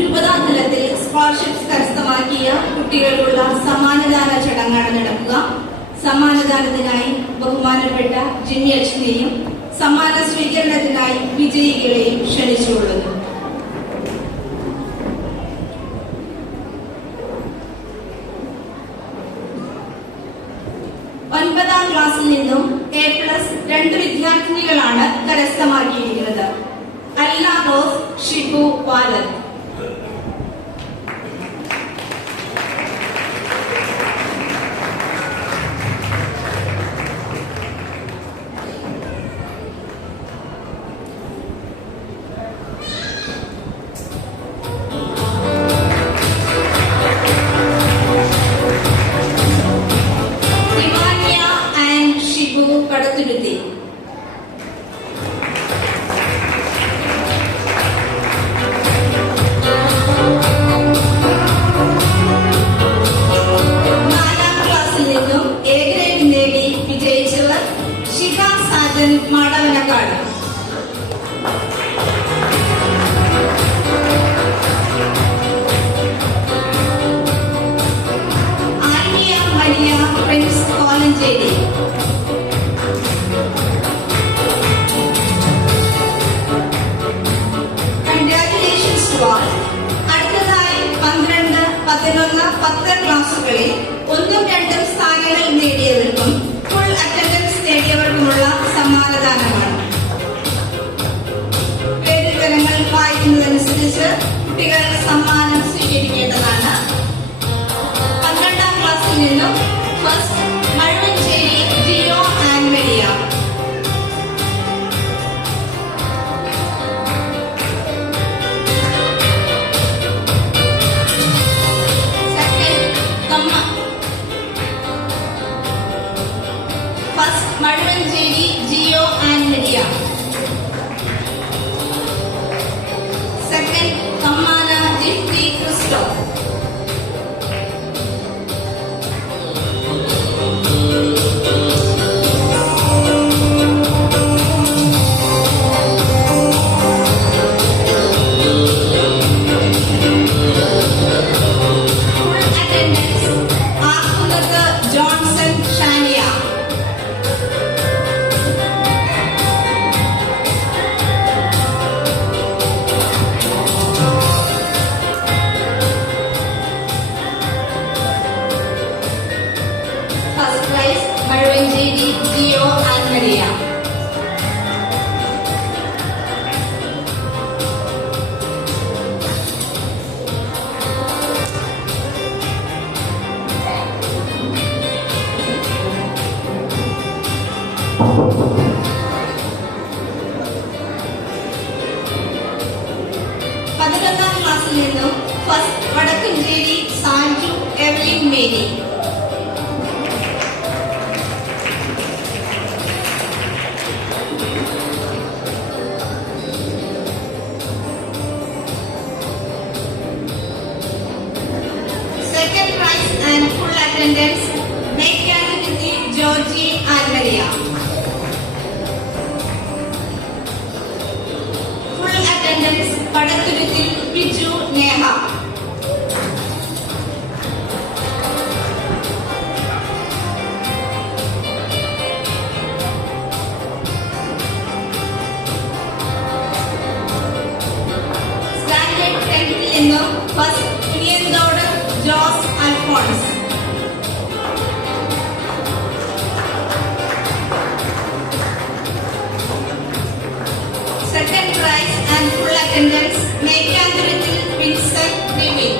രൂപതാ തലത്തിൽ സ്കോളർഷിപ്സ് കരസ്ഥമാക്കിയ കുട്ടികൾക്കുള്ള സമ്മാനദാന ചടങ്ങാണ് നടക്കുക. സമ്മാനദാനത്തിനായി ബഹുമാനപ്പെട്ട ജിമ്മി അച്ഛനെയും സമ്മാന സ്വീകരണത്തിനായി വിജയികളെയും ക്ഷണിച്ചുകൊള്ളുന്നു. ഒൻപതാം ക്ലാസ്സിൽ നിന്നും A+ 2 വിദ്യാർത്ഥിനികളാണ് കരസ്ഥമാക്കിയിരിക്കുന്നത്. അല്ല റോസ് ഷിബു പാലൻ. കടത്തുരുത്തി. നാലാം ക്ലാസ്സിൽ നിന്നും A ഗ്രേഡ് നേടി വിജയിച്ചവർ ശിഖ സാജൻ മാടവനക്കാട്. Arya Maria Prince Kolenchery. അടുത്തതായി 12, 11, 10 ക്ലാസുകളിൽ 1ഉം 2ഉം സ്ഥാനങ്ങൾ നേടിയവർക്കും ഫുൾ അറ്റൻഡൻസ് നേടിയവർക്കുമുള്ള സമ്മാനദാനമാണ്. പേരുവിവരങ്ങൾ വായിക്കുന്നതനുസരിച്ച് കുട്ടികൾ സമ്മാനം സ്വീകരിക്കേണ്ടതാണ്. 12ാം ക്ലാസ്സിൽ നിന്നും first Mazhavancheri Jio and Maria. Mazhavancheri Jio and Maria. Second Kammana Gifty Christo. Full attendance ആക്കുന്നത് Johnson Shania. Mazhavancheri Jio and Maria. പതിനൊന്നാം ക്ലാസ്സിൽ നിന്നും first Vadakkancheri Sanju Evelyn Mary. Second prize and full attendance Mekyanity Georgie and Maria. Full attendance Padaturuthi Biju Neha. Standard 10th in the first Jos Alphonse. Second prize and full attendance Mekyanity Vincent David.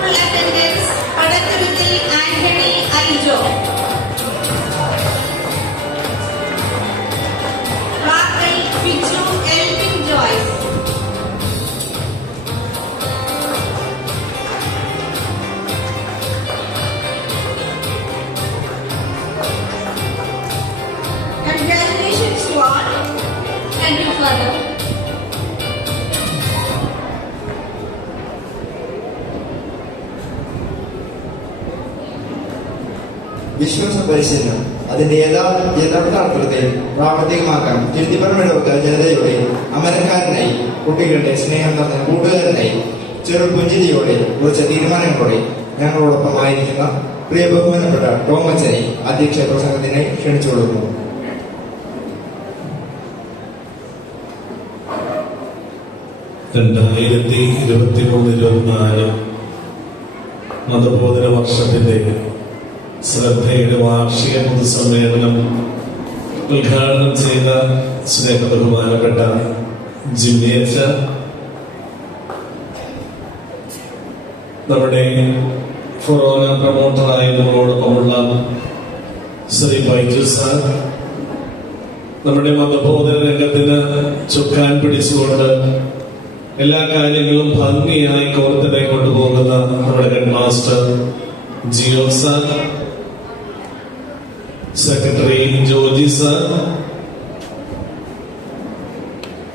Full attendance Padaturuthi Anthony Aljo. Pichu Elvin Joyce. Congratulations to all. Thank you, Father. വിശ്വാസ പരിശീലനം അതിന്റെ യഥാർത്ഥ അർത്ഥത്തെ പ്രാവർത്തികമാക്കാൻ തിരുത്തിപ്പറമ്പിടവക ജനതയുടെ അമരക്കാരനായി, കുട്ടികളുടെ സ്നേഹം നിറഞ്ഞ കൂട്ടുകാരനായി, ചെറു പുഞ്ചിരിയോടെ കുറച്ച് തീരുമാനങ്ങളോടെ ഞങ്ങളോടൊപ്പമായിരിക്കുന്ന പ്രിയ ബഹുമാനപ്പെട്ട ടോമച്ചനെ അധ്യക്ഷ പ്രസംഗത്തിനായി ക്ഷണിച്ചു കൊടുക്കുന്നു. രണ്ടായിരത്തി 23-24 മതബോധന വർഷത്തിന്റെ ശ്രദ്ധയുടെ വാർഷിക പൊതുസമ്മേളനം ഉദ്ഘാടനം ചെയ്ത സ്നേഹ ബഹുമാനപ്പെട്ട ജിമ്മിയച്ച, നമ്മുടെ ഫൊറോന പ്രൊമോട്ടറായി നമ്മളോടൊപ്പമുള്ള ശ്രീ ബൈജു സാർ, നമ്മുടെ മതബോധന രംഗത്തിന് ചുക്കാൻ പിടിച്ചുകൊണ്ട് എല്ലാ കാര്യങ്ങളും ഭംഗിയായി കോർത്തിനായി കൊണ്ടുപോകുന്ന നമ്മുടെ head master Jio sir, secretary Joji sir,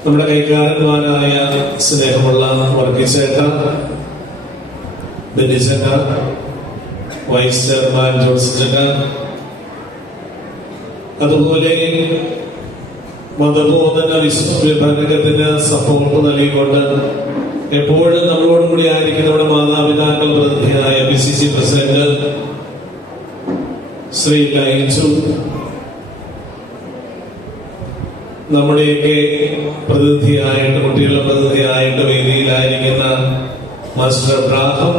നമ്മുടെ കൈക്കാരന്മാരായ സ്നേഹമുള്ള വർഗീസേട്ട, ബെന്നിച്ചേട്ട, വൈസ് ചെയർമാൻ ജോൺസൺ, അതുപോലെ മതബോധന വിഭാഗത്തിന് സപ്പോർട്ട് നൽകിക്കൊണ്ട് എപ്പോഴും നമ്മളോടും കൂടി ആയിരിക്കും നമ്മുടെ മാതാപിതാക്കൾ പ്രതിനിധിയായ PCC പ്രസിഡന്റ് ശ്രീ ലൈച്ചു, നമ്മുടെയൊക്കെ പ്രതിനിധിയായിട്ട്, കുട്ടികളുടെ പ്രതിനിധിയായിട്ട് വേദിയിലായിരിക്കുന്ന മാസ്റ്റർ അബ്രാഹം,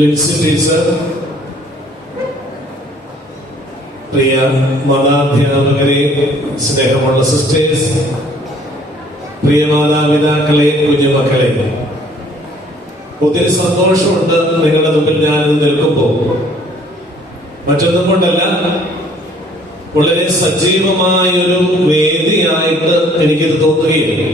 ലിൻസി ടീച്ചർ, പ്രിയ മതാധ്യാപകരെ, സ്നേഹമുള്ള സിസ്റ്റേഴ്സ്, പ്രിയ മാതാപിതാക്കളെ, കുഞ്ഞുമക്കളെ, ഒത്തിരി സന്തോഷമുണ്ട് നിങ്ങളുടെ മുമ്പിൽ ഞാനിത് നിൽക്കുമ്പോൾ. മറ്റൊന്നും കൊണ്ടല്ല, വളരെ സജീവമായൊരു വേദിയായിട്ട് എനിക്കിത് തോന്നുകയാണ്.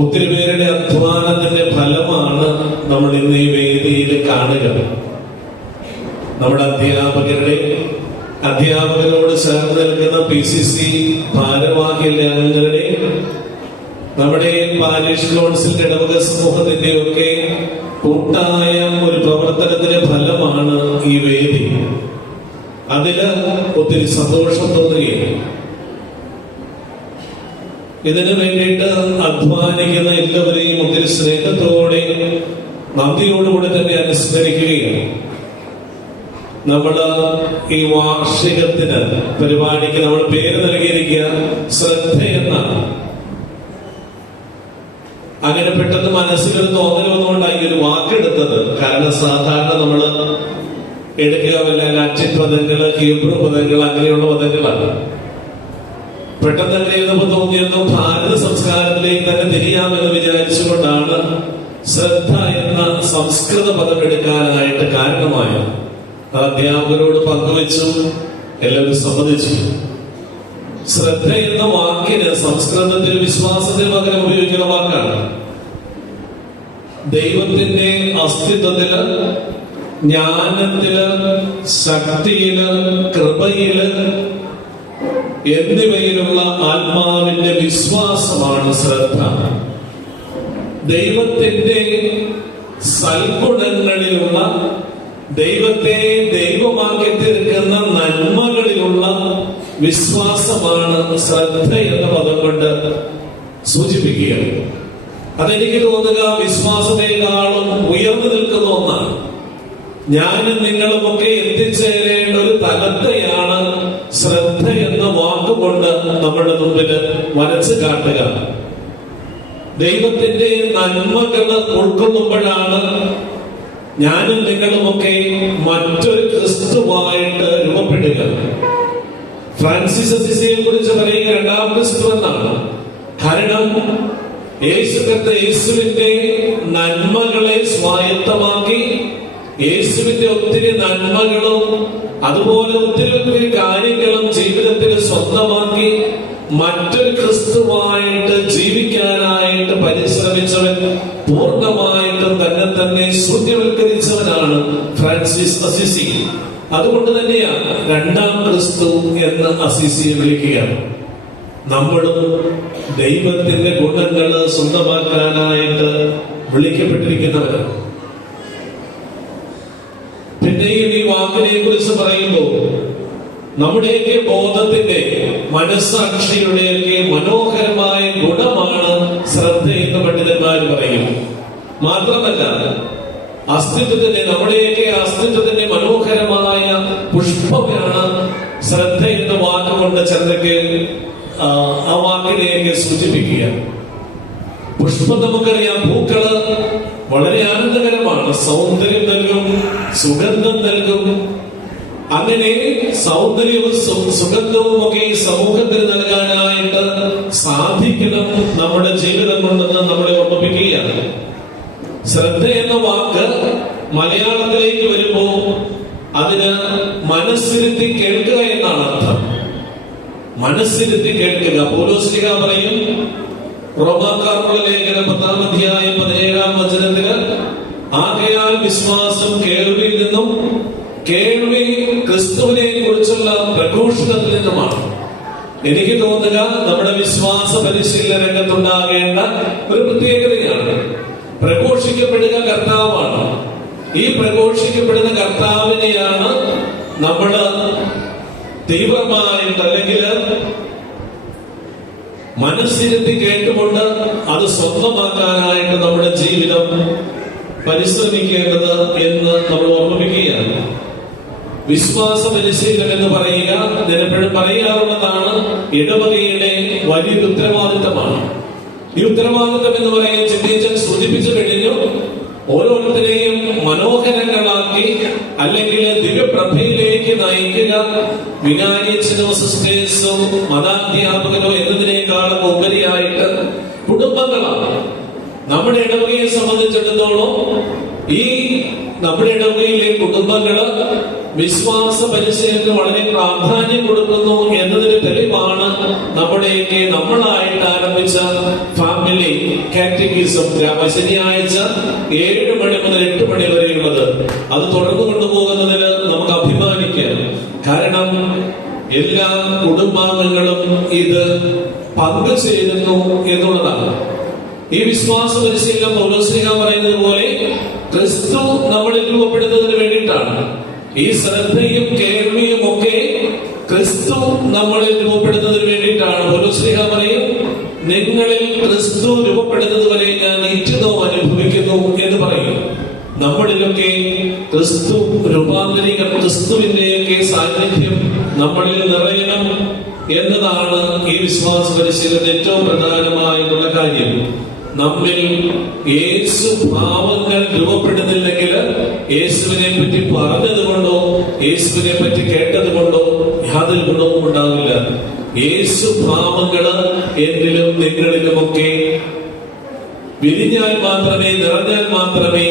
ഒത്തിരി പേരുടെ അധ്വാനത്തിന്റെ ഫലമാണ് നമ്മൾ ഇന്ന് ഈ വേദിയിൽ കാണുക. നമ്മുടെ അധ്യാപകരോട് ചേർന്ന് നിൽക്കുന്ന PCC ഭാരവാഹികളുടെ, നമ്മുടെ പാരിഷ് കൗൺസിലിന്റെ ഇടവക സമൂഹത്തിന്റെ ഒക്കെ കൂട്ടായ ഒരു പ്രവർത്തനത്തിന്റെ ഫലമാണ് ഈ വേദി. അതില് ഒത്തിരി സന്തോഷം തോന്നുകയാണ്. ഇതിനു വേണ്ടിയിട്ട് അധ്വാനിക്കുന്ന എല്ലാവരെയും ഒത്തിരി സ്നേഹത്തോടെ, നന്ദിയോടുകൂടെ തന്നെ അനുസ്മരിക്കുകയാണ്. നമ്മള് ഈ വാർഷികത്തിന് പരിപാടിക്ക് നമ്മൾ പേര് നൽകിയിരിക്കുക ശ്രദ്ധ എന്നാണ്. അങ്ങനെ പെട്ടെന്ന് മനസ്സിലൊരു തോന്നൽ വന്നുകൊണ്ടായി ഒരു വാക്കെടുത്തത്. കാരണം സാധാരണ നമ്മള് എടുക്കുക വല്ല ലാറ്റിൻ പദങ്ങള്, ഹീബ്രു പദങ്ങൾ, അങ്ങനെയുള്ള പദങ്ങളാണ്. പെട്ടെന്ന് അങ്ങനെ എഴുതുമ്പോൾ തോന്നിയിരുന്നു ഭാരത സംസ്കാരത്തിലേക്ക് തന്നെ തിരിയാമെന്ന് വിചാരിച്ചുകൊണ്ടാണ് ശ്രദ്ധ എന്ന സംസ്കൃത പദം എടുക്കാനായിട്ട് കാരണമായത്. അധ്യാപകരോട് പങ്കുവെച്ചു, എല്ലാവരും സമ്മതിച്ചു. ശ്രദ്ധ എന്ന വാക്കിന് സംസ്കൃതത്തിൽ വിശ്വാസത്തിന് പകരം ഉപയോഗിക്കുന്ന വാക്കാണ്. ദൈവത്തിന്റെ അസ്തിത്വത്തില്, ജ്ഞാനത്തില്, ശക്തിയില്, കൃപയില് എന്നിവയിലുള്ള ആത്മാവിന്റെ വിശ്വാസമാണ് ശ്രദ്ധ. ദൈവത്തിന്റെ സൽഗുണങ്ങളിലുള്ള, ദൈവത്തെ ദൈവമാക്കി തീർക്കുന്ന നന്മകളിലുള്ള വിശ്വാസമാണ് ശ്രദ്ധ എന്ന പദം കൊണ്ട് സൂചിപ്പിക്കുക. അതെനിക്ക് തോന്നുക വിശ്വാസത്തെക്കാളും ഉയർന്നു നിൽക്കുന്ന ഒന്നാണ്. ഞാനും നിങ്ങളുമൊക്കെ എത്തിച്ചേരേണ്ട ഒരു തലത്തെയാണ് ശ്രദ്ധ എന്ന വാക്കുകൊണ്ട് നമ്മുടെ മുമ്പിൽ വരച്ചു കാട്ടുക. ദൈവത്തിന്റെ നന്മകൾ ഉൾക്കൊള്ളുമ്പോഴാണ് ഞാനും നിങ്ങളുമൊക്കെ മറ്റൊരു ക്രിസ്തുവായിട്ട് രൂപപ്പെടുക. ഫ്രാൻസിസ് അസിസിയെ കുറിച്ച് പറയുക രണ്ടാം ക്രിസ്തു എന്നാണ്. കാരണം യേശുവിന്റെ നന്മകളെ സ്വായത്തമാക്കി, യേശുവിന്റെ ഒത്തിരി നന്മകളും അതുപോലെ ഒത്തിരി കാര്യങ്ങളും ജീവിതത്തിൽ സ്വന്തമാക്കി മറ്റൊരു ക്രിസ്തുവായിട്ട് ജീവിക്കാനായിട്ട് പരിശ്രമിച്ചവൻ, പൂർണ്ണമായിട്ടും തന്നെ ശൂന്യവൽക്കരിച്ചവനാണ് ഫ്രാൻസിസ് അസിസി. അതുകൊണ്ട് തന്നെയാണ് രണ്ടാം ക്രിസ്തു എന്ന് അസിസിയെ വിളിക്കുക. നമ്മളും ദൈവത്തിന്റെ ഗുണങ്ങള് സ്വന്തമാക്കാനായിട്ട് വിളിക്കപ്പെട്ടിരിക്കുന്നവരാണ്. പിന്നെയും ഈ വാക്കിനെ കുറിച്ച് പറയുമ്പോൾ നമ്മുടെയൊക്കെ ബോധത്തിന്റെ മനസ്സാക്ഷിയുടെയൊക്കെ മനോഹരമായ ഗുണമാണ് ശ്രദ്ധ എന്ന് പണ്ഡിതന്മാർ പറയും. മാത്രമല്ല അസ്തിത്വത്തിന്റെ നമ്മുടെയൊക്കെ അസ്തിത്വത്തിന്റെ മനോഹരമായ പുഷ്പമാണ് ശ്രദ്ധ എന്ന വാക്കുകൊണ്ട് ചന്ദ്രക്ക് ആ വാക്കിനെയൊക്കെ സൂചിപ്പിക്കുക. പുഷ്പം നമുക്കറിയാം, പൂക്കള് വളരെ ആനന്ദകരമാണ്, സൗന്ദര്യം നൽകും, സുഗന്ധം നൽകും. അങ്ങനെ സൗന്ദര്യവും സുഗന്ധവും ഒക്കെ ഈ സമൂഹത്തിന് നൽകാനായിട്ട് സാധിക്കണം നമ്മുടെ ജീവിതം കൊണ്ടെന്ന് നമ്മളെ ഓർമ്മിപ്പിക്കുകയാണ്. ശ്രദ്ധ എന്ന വാക്ക് മലയാളത്തിലേക്ക് വരുമ്പോ അതിന് മനസ്സിരുത്തി കേൾക്കുക എന്നാണ് അർത്ഥം. മനസ്സിരുത്തി കേൾക്കുക. പൗലോസ്ലീഹ പറയും റോമാക്കാർക്കുള്ള ലേഖനം 10-ാം അധ്യായം 17-ാം വചനത്തില്, ആകയാൽ വിശ്വാസം കേൾവിയിൽ നിന്നും കേൾവി ക്രിസ്തുവിനെ കുറിച്ചുള്ള പ്രഘോഷണത്തിൽ നിന്നുമാണ്. എനിക്ക് തോന്നുക നമ്മുടെ വിശ്വാസ പരിശീലന രംഗത്തുണ്ടാകേണ്ട ഒരു പ്രത്യേകതയാണ്. പ്രഘോഷിക്കപ്പെടുക കർത്താവാണ്. ഈ പ്രഘോഷിക്കപ്പെടുന്ന കർത്താവിനെയാണ് നമ്മള് തീവ്രമായിട്ട് അല്ലെങ്കിൽ മനസ്സിരുത്തി കേട്ടുകൊണ്ട് അത് സ്വന്തമാക്കാനായിട്ട് നമ്മുടെ ജീവിതം പരിശ്രമിക്കേണ്ടത് എന്ന് നമ്മൾ ഓർമ്മിപ്പിക്കുകയാണ്. വിശ്വാസ പരിശീലനം എന്ന് പറയുക എപ്പോഴും പറയാറുള്ളതാണ്, ഇടവകയുടെ വലിയൊരു ഉത്തരവാദിത്തമാണ്. ഈ ഉത്തരവാദിത്തം എന്ന് പറയാൻ ചിന്തിച്ചൻ സൂചിപ്പിച്ചു കഴിഞ്ഞു. ഓരോരുത്തരെയും മനോഹരങ്ങളാക്കി അല്ലെങ്കിൽ ദിവ്യപ്രഭയിലേക്ക് നയിക്കുക വികാരിയച്ഛനോ സിസ്റ്റേഴ്സോ മതാധ്യാപകനോ എന്നതിനേക്കാളും ഉപരിയായിട്ട് കുടുംബങ്ങളാണ്. നമ്മുടെ ഇടവകയെ സംബന്ധിച്ചിടത്തോളം ഈ നമ്മുടെ ഇടവകയിലെ കുടുംബങ്ങള് വിശ്വാസ പരിശീലനത്തിന് വളരെ പ്രാധാന്യം കൊടുക്കുന്നു എന്നതിന് തെളിവാണ് നമ്മുടെയൊക്കെ നമ്മളായിട്ട് ആരംഭിച്ച ഫാമിലി കാറ്റഗിസം. ശനിയാഴ്ച 7 മണി മുതൽ 8 മണി വരെയുള്ളത് അത് തുടർന്നു കൊണ്ടുപോകുന്നതിൽ നമുക്ക് അഭിമാനിക്കാം. കാരണം എല്ലാ കുടുംബാംഗങ്ങളും ഇത് പങ്കുചേരുന്നു എന്നുള്ളതാണ്. ഈ വിശ്വാസ പരിശീലനം പൗലോസ്ലീഹ പറയുന്നത് പോലെ ക്രിസ്തു നമ്മളിൽ രൂപപ്പെടുന്നതിന് വേണ്ടിയിട്ടാണ്. ഈ ശ്രദ്ധയും കേൾവിയും ഒക്കെ ക്രിസ്തു നമ്മളിൽ രൂപപ്പെടുന്നതിന് വേണ്ടിയിട്ടാണ്. പൗലോസ്ലീഹ പറയും, നിങ്ങളിൽ ക്രിസ്തു രൂപപ്പെടുന്നത് വരെ ഞാൻ നിത്യതവും അനുഭവിക്കുന്നു എന്ന് പറയും. നമ്മളിലൊക്കെ ക്രിസ്തു രൂപാന്തരീകരണം, ക്രിസ്തുവിന്റെയൊക്കെ സാന്നിധ്യം നമ്മളിൽ നിറയണം എന്നതാണ് ഈ വിശ്വാസ പരിശീലനത്തിൽ ഏറ്റവും പ്രധാനമായിട്ടുള്ള കാര്യം. നമ്മിൽ യേശു ഭാവങ്ങൾ രൂപപ്പെടുന്നില്ലെങ്കിൽ യേശുവിനെ പറ്റി പറഞ്ഞത് കൊണ്ടോ യേശുവിനെ പറ്റി കേട്ടത് കൊണ്ടോ യാതൊരു ഗുണവും ഉണ്ടാവില്ല. യേശു ഭാവങ്ങള് എന്നിലും നിങ്ങളിലുമൊക്കെ വിരിഞ്ഞാൽ മാത്രമേ, നിറഞ്ഞാൽ മാത്രമേ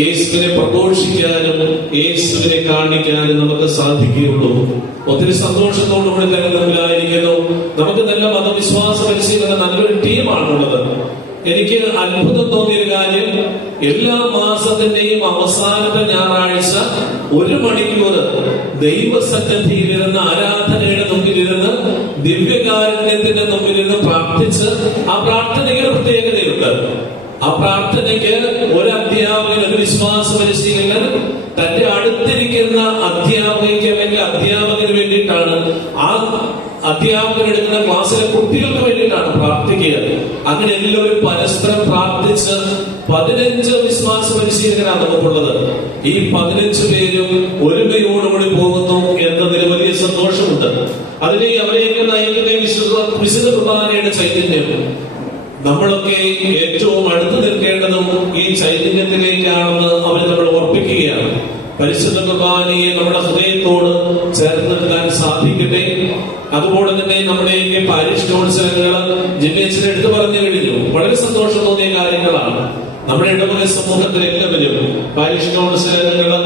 യേശുവിനെ പ്രഘോഷിക്കാനും യേശുവിനെ കാണിക്കാനും നമുക്ക് സാധിക്കുകയുള്ളൂ. ഒത്തിരി സന്തോഷത്തോടുകൂടി തന്നെ മുമ്പിലായിരിക്കുന്നു. നമുക്ക് നല്ല മതവിശ്വാസ പരിശീലനം നല്ലൊരു ടീമാണുള്ളത്. എനിക്ക് അത്ഭുതം തോന്നിയൊരു കാര്യം, എല്ലാ മാസത്തിന്റെയും അവസാനത്തെ ഞായറാഴ്ച 1 മണിക്കൂർ ദൈവസന്നിധിയിലിരുന്ന് ആരാധനയുടെ മുമ്പിലിരുന്ന് ദിവ്യകാരുണ്യത്തിന്റെ മുമ്പിലിരുന്ന് പ്രാർത്ഥിച്ച്, ആ പ്രാർത്ഥനയ്ക്ക് ഒരു പ്രത്യേകതയുണ്ട്. ആ പ്രാർത്ഥനയ്ക്ക് ഒരു അധ്യാപകൻ, ഒരു വിശ്വാസ പരിശീലകൻ തന്റെ അടുത്തിരിക്കുന്ന അധ്യാപകയ്ക്ക് അല്ലെങ്കിൽ അധ്യാപകന് വേണ്ടിയിട്ടാണ്, ആ അധ്യാപകൻ എടുക്കുന്ന ക്ലാസ്സിലെ കുട്ടികൾക്ക് വേണ്ടിയിട്ടാണ് പ്രാർത്ഥിക്കുക. അങ്ങനെ എല്ലാവരും പരസ്പരം പ്രാർത്ഥിച്ച് 15 വിശ്വാസ പരിശീലകരാണ് നമുക്കുള്ളത്. ഈ 15 പേരും ഒരുമയോടുകൂടി പോകുന്നു എന്നതിൽ വലിയ സന്തോഷമുണ്ട്. അതിനെ അവരെയൊക്കെ നയിക്കുന്ന വിശുദ്ധ കുർബാനയുടെ ചൈതന്യം, നമ്മളൊക്കെ ഏറ്റവും അടുത്ത് നിൽക്കേണ്ടതും ഈ ചൈതന്യത്തിലേക്കാണെന്ന് അവർ നമ്മൾ ഓർപ്പിക്കുകയാണ്. പരിശുദ്ധ കുർബാനയെ നമ്മുടെ ഹൃദയത്തോട് ചേർന്ന് നിൽക്കാൻ സാധിക്കട്ടെ. അതുപോലെ തന്നെ നമ്മുടെ പാരിഷ് കൗൺസിലറുകൾ ജില്ലയച്ഛനെ എടുത്തു പറഞ്ഞു കഴിഞ്ഞു. വളരെ സന്തോഷം തോന്നിയ കാര്യങ്ങളാണ്. നമ്മുടെ ഇടവക സമൂഹത്തിൽ എല്ലാവരും പാരിഷ് കൗൺസിലറുകൾ,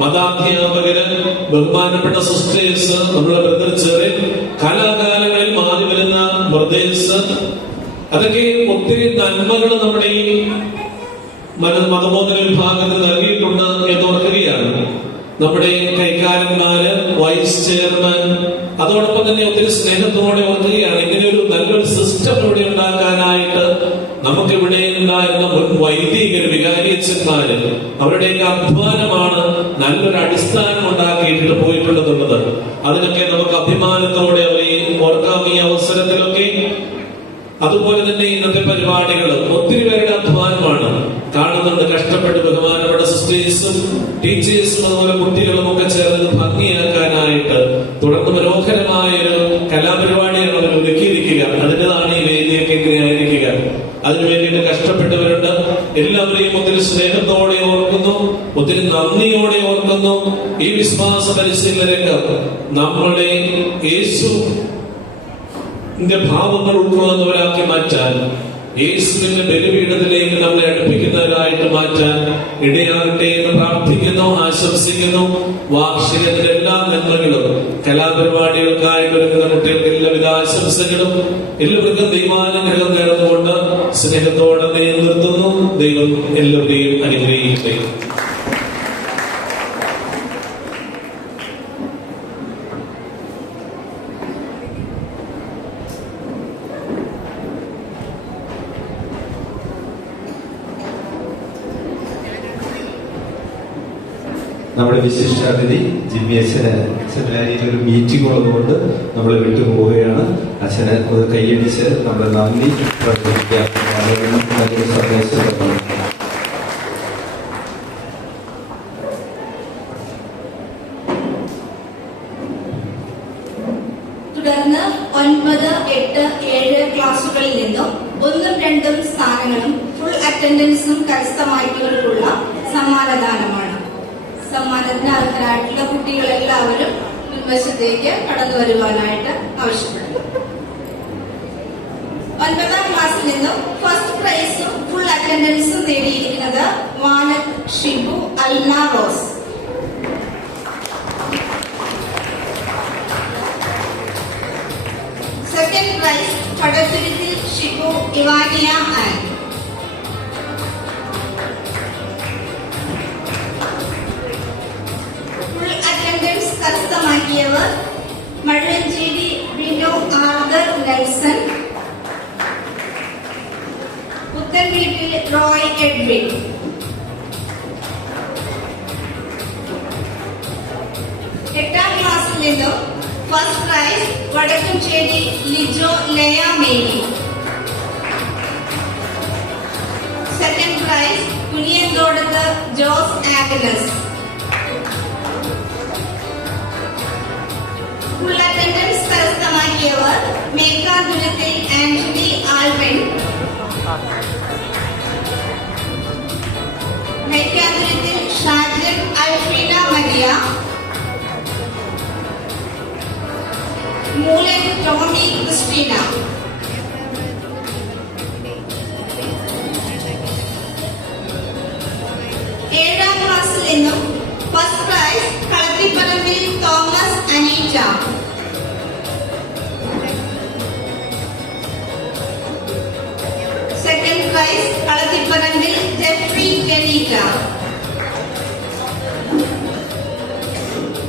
മതാധ്യാപകര്, ബഹുമാനപ്പെട്ട സിസ്റ്റേഴ്സ്, നമ്മുടെ ബ്രദർ ചെറിയ കാലാകാലങ്ങളിൽ മാറി വരുന്ന ബ്രദേഴ്സ്, അതൊക്കെ ഒത്തിരി നന്മകൾ നമ്മുടെ ഈ മതബോധന വിഭാഗത്തിൽ നൽകിയിട്ടുണ്ട് എന്നോർക്കുകയാണ്. നമ്മുടെ കൈക്കാരന്മാര്, വൈസ് ചെയർമാൻ, അതോടൊപ്പം തന്നെ ഒത്തിരി സ്നേഹത്തോടെ ഓർക്കുകയാണ്. ഇങ്ങനെ ഒരു നല്ലൊരു സിസ്റ്റം ഇവിടെ ഉണ്ടാക്കാനായിട്ട് നമുക്കിവിടെ ഉണ്ടായിരുന്ന മുൻ വൈദികർ, വികാരിയച്ഛന്മാര്, അവരുടെയൊക്കെ അധ്വാനമാണ് നല്ലൊരു അടിസ്ഥാനം ഉണ്ടാക്കിയിട്ട് പോയിട്ടുള്ളതുള്ളത്. അതിനൊക്കെ നമുക്ക് അഭിമാനത്തോടെ അവരെ ഓർക്കാം ഈ അവസരത്തിലൊക്കെ. അതുപോലെ തന്നെ ഇന്നത്തെ പരിപാടികൾ ഒത്തിരി പേരുടെ അധ്വാനമാണ് കാണുന്നുണ്ട്. കഷ്ടപ്പെട്ട് ബഹുമാനപ്പെട്ട സിസ്റ്റേഴ്സും ടീച്ചേഴ്സും അതുപോലെ കുട്ടികളും ഒക്കെ ചേർന്ന് ഭംഗിയാക്കാനായിട്ട് തുടർന്ന് മനോഹരമായൊരു കലാപരിപാടിയാണ് അവർ ഒരുക്കിയിരിക്കുക. അതിൻ്റെതാണ് ഈ വേദിയൊക്കെ ഇങ്ങനെയായിരിക്കുക. അതിനു വേണ്ടിയിട്ട് കഷ്ടപ്പെട്ടവരുണ്ട്. എല്ലാവരെയും ഒത്തിരി സ്നേഹത്തോടെ ഓർക്കുന്നു, ഒത്തിരി നന്ദിയോടെ ഓർക്കുന്നു. ഈ വിശ്വാസ പരിശീലന രംഗം നമ്മുടെ യേശു ഭാവങ്ങൾ ഉൾക്കൊള്ളുന്നവരാക്കി മാറ്റാൻ, യേശുവിന്റെ ബലിപീഠത്തിലേക്ക് നമ്മളെ അടുപ്പിക്കുന്നവരായിട്ട് മാറ്റാൻ ഇടയാകട്ടെ എന്ന് പ്രാർത്ഥിക്കുന്നു, ആശംസിക്കുന്നു. വാർഷികത്തിലെ എല്ലാ നന്മകളും കലാപരിപാടികൾക്കായിട്ട് ഒരുങ്ങുന്ന കുട്ടികൾക്ക് എല്ലാവിധ ആശംസകളും എല്ലാവർക്കും ദൈവാനുഗ്രഹം നേർന്നുകൊണ്ട് സ്നേഹത്തോടെ നിർത്തുന്നു. ദൈവം എല്ലാവരെയും അനുഗ്രഹിക്കട്ടെ. നമ്മുടെ വിശിഷ്ട അതിഥി ജിമ്മി അച്ഛന് സെമിനാരിയിൽ ഒരു മീറ്റിംഗ് ഉള്ളതുകൊണ്ട് നമ്മൾ വിട്ടുപോവുകയാണ്. അച്ഛന് ഒരു കൈയടിച്ച് നമ്മുടെ നന്ദി പ്രകടിപ്പിക്കാം. നല്ലൊരു സന്ദേശം. തുടർന്ന് 9, 8, 7 ക്ലാസുകളിൽ നിന്നും 1ഉം 2ഉം സ്ഥാനങ്ങളും ഫുൾ അറ്റൻഡൻസും കരസ്ഥമാക്കിയവർക്കുള്ള സമ്മാനദാനമാണ്. സമ്മാനത്തിന് അർഹരായിട്ടുള്ള കുട്ടികളെല്ലാവരും മുൻവശത്തേക്ക് കടന്നു വരുവാനായിട്ട് ആവശ്യപ്പെടുന്നു. 9ാം ക്ലാസ്സിൽ നിന്നും ഫസ്റ്റ് പ്രൈസും ഫുൾ അറ്റൻഡൻസും നേടിയിരിക്കുന്നത് Vanath Shibu Alna Rose. Second prize Padathuruthil Shibu Evania and. കരസ്ഥമാക്കിയവർ Mazhancheri Bino Arthur Nelson, Puthenveettil Roy Edwin. എട്ടാം ക്ലാസ്സിൽ നിന്നും first prize Vadakkumcheri Lijo Laya Mary. Second prize Kuniyanthodath Jose Agnes. Full attendance കരസ്ഥമാക്കിയവർ Mekkathuruthil Antony Alban, Mekkathuruthil Shajan Alfina Maria, Moolan Tony Christina. ഏഴാം ക്ലാസ്സിൽ നിന്നും first prize Kalathiparambil Thomas Aneetta. Second prize Kalathiparambil Jeffrey Janeetta.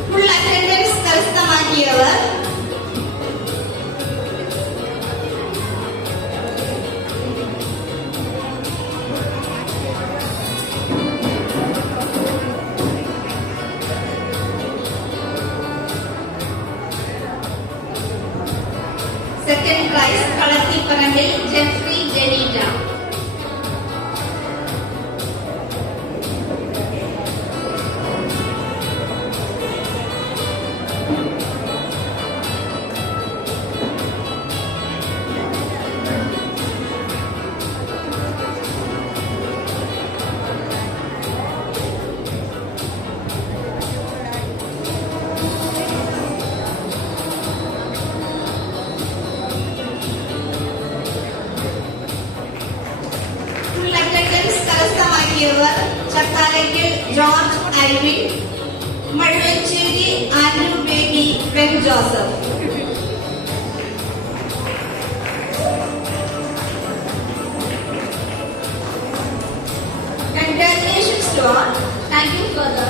Full attendance കരസ്ഥമാക്കിയവർ second prize Kalathiparambil Jeffrey ജനീറ്റ. Chakkalakkal George Ivin, Mazhuvancheri Andrew Baby, Ben Joseph. Congratulations to all. Thank you for the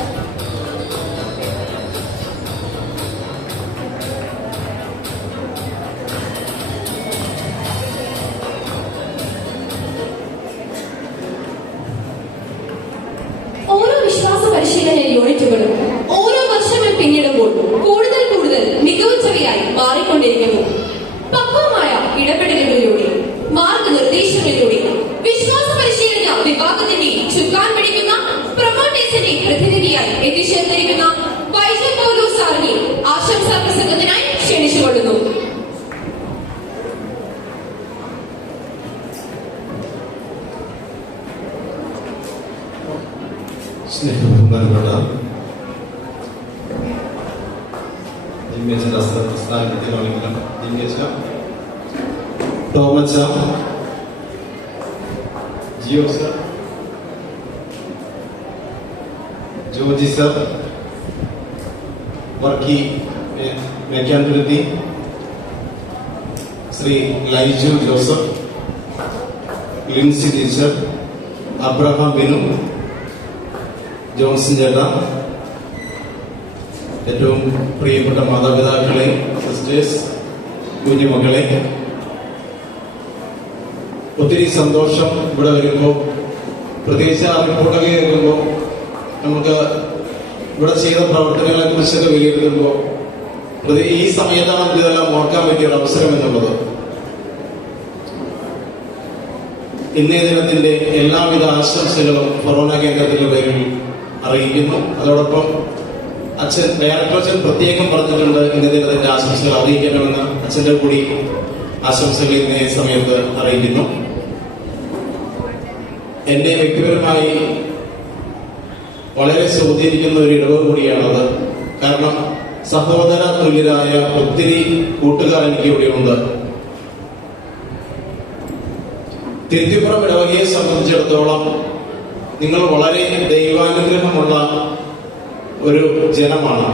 അച്ഛനെ പ്രതിനിധിയായി എത്തിച്ചേർന്നിരിക്കുന്ന വൈദ്യൻ പൗലോസ് സാറിനെ ആശംസാ പ്രസംഗത്തിനായി ക്ഷണിച്ചുകൊള്ളുന്നു. സ്നേഹബഹുമാനപ്പെട്ട Tomacha, Jio sir, Joji sir, Varkey Mekkanpurathi, Shri Laiju Joseph, Lincy teacher, Abraham Binu, Johnson ചേട്ട, ഏറ്റവും പ്രിയപ്പെട്ട മാതാപിതാക്കളെ, സിസ്റ്റേഴ്സ്, കുഞ്ഞുമക്കളെ, ഒത്തിരി സന്തോഷം ഇവിടെ വരുമ്പോൾ. പ്രത്യേകിച്ച് ആ റിപ്പോർട്ടൊക്കെ കേൾക്കുമ്പോൾ നമുക്ക് ഇവിടെ ചെയ്ത പ്രവർത്തനങ്ങളെ കുറിച്ചൊക്കെ വിലയിരുത്തുമ്പോൾ ഈ സമയത്താണ് നമുക്ക് ഇതെല്ലാം ഓർക്കാൻ പറ്റിയ ഒരു അവസരം എന്നുള്ളത്. ഇന്നേ ദിനത്തിന്റെ എല്ലാവിധ ആശംസകളും കൊറോണ കേന്ദ്രത്തിന്റെ പേരിൽ അറിയിക്കുന്നു. അതോടൊപ്പം ഡയറക്ടർ അച്ഛൻ പ്രത്യേകം പറഞ്ഞിട്ടുണ്ട് ഇന്നേ ദിനത്തിന്റെ ആശംസകൾ അറിയിക്കണമെന്ന്. അച്ഛന്റെ കൂടി ആശംസകൾ ഇന്നേ സമയത്ത് അറിയിക്കുന്നു. എന്നെ വ്യക്തിപരമായി വളരെ സ്വാധീനിക്കുന്ന ഒരു ഇടവ് കൂടിയാണത്. കാരണം സഹോദര തുല്യരായ ഒത്തിരി കൂട്ടുകാർ എനിക്ക് ഇവിടെയുണ്ട്. തിരുത്തിപ്പുറം ഇടവകയെ സംബന്ധിച്ചിടത്തോളം നിങ്ങൾ വളരെ ദൈവാനുഗ്രഹമുള്ള ഒരു ജനമാണ്.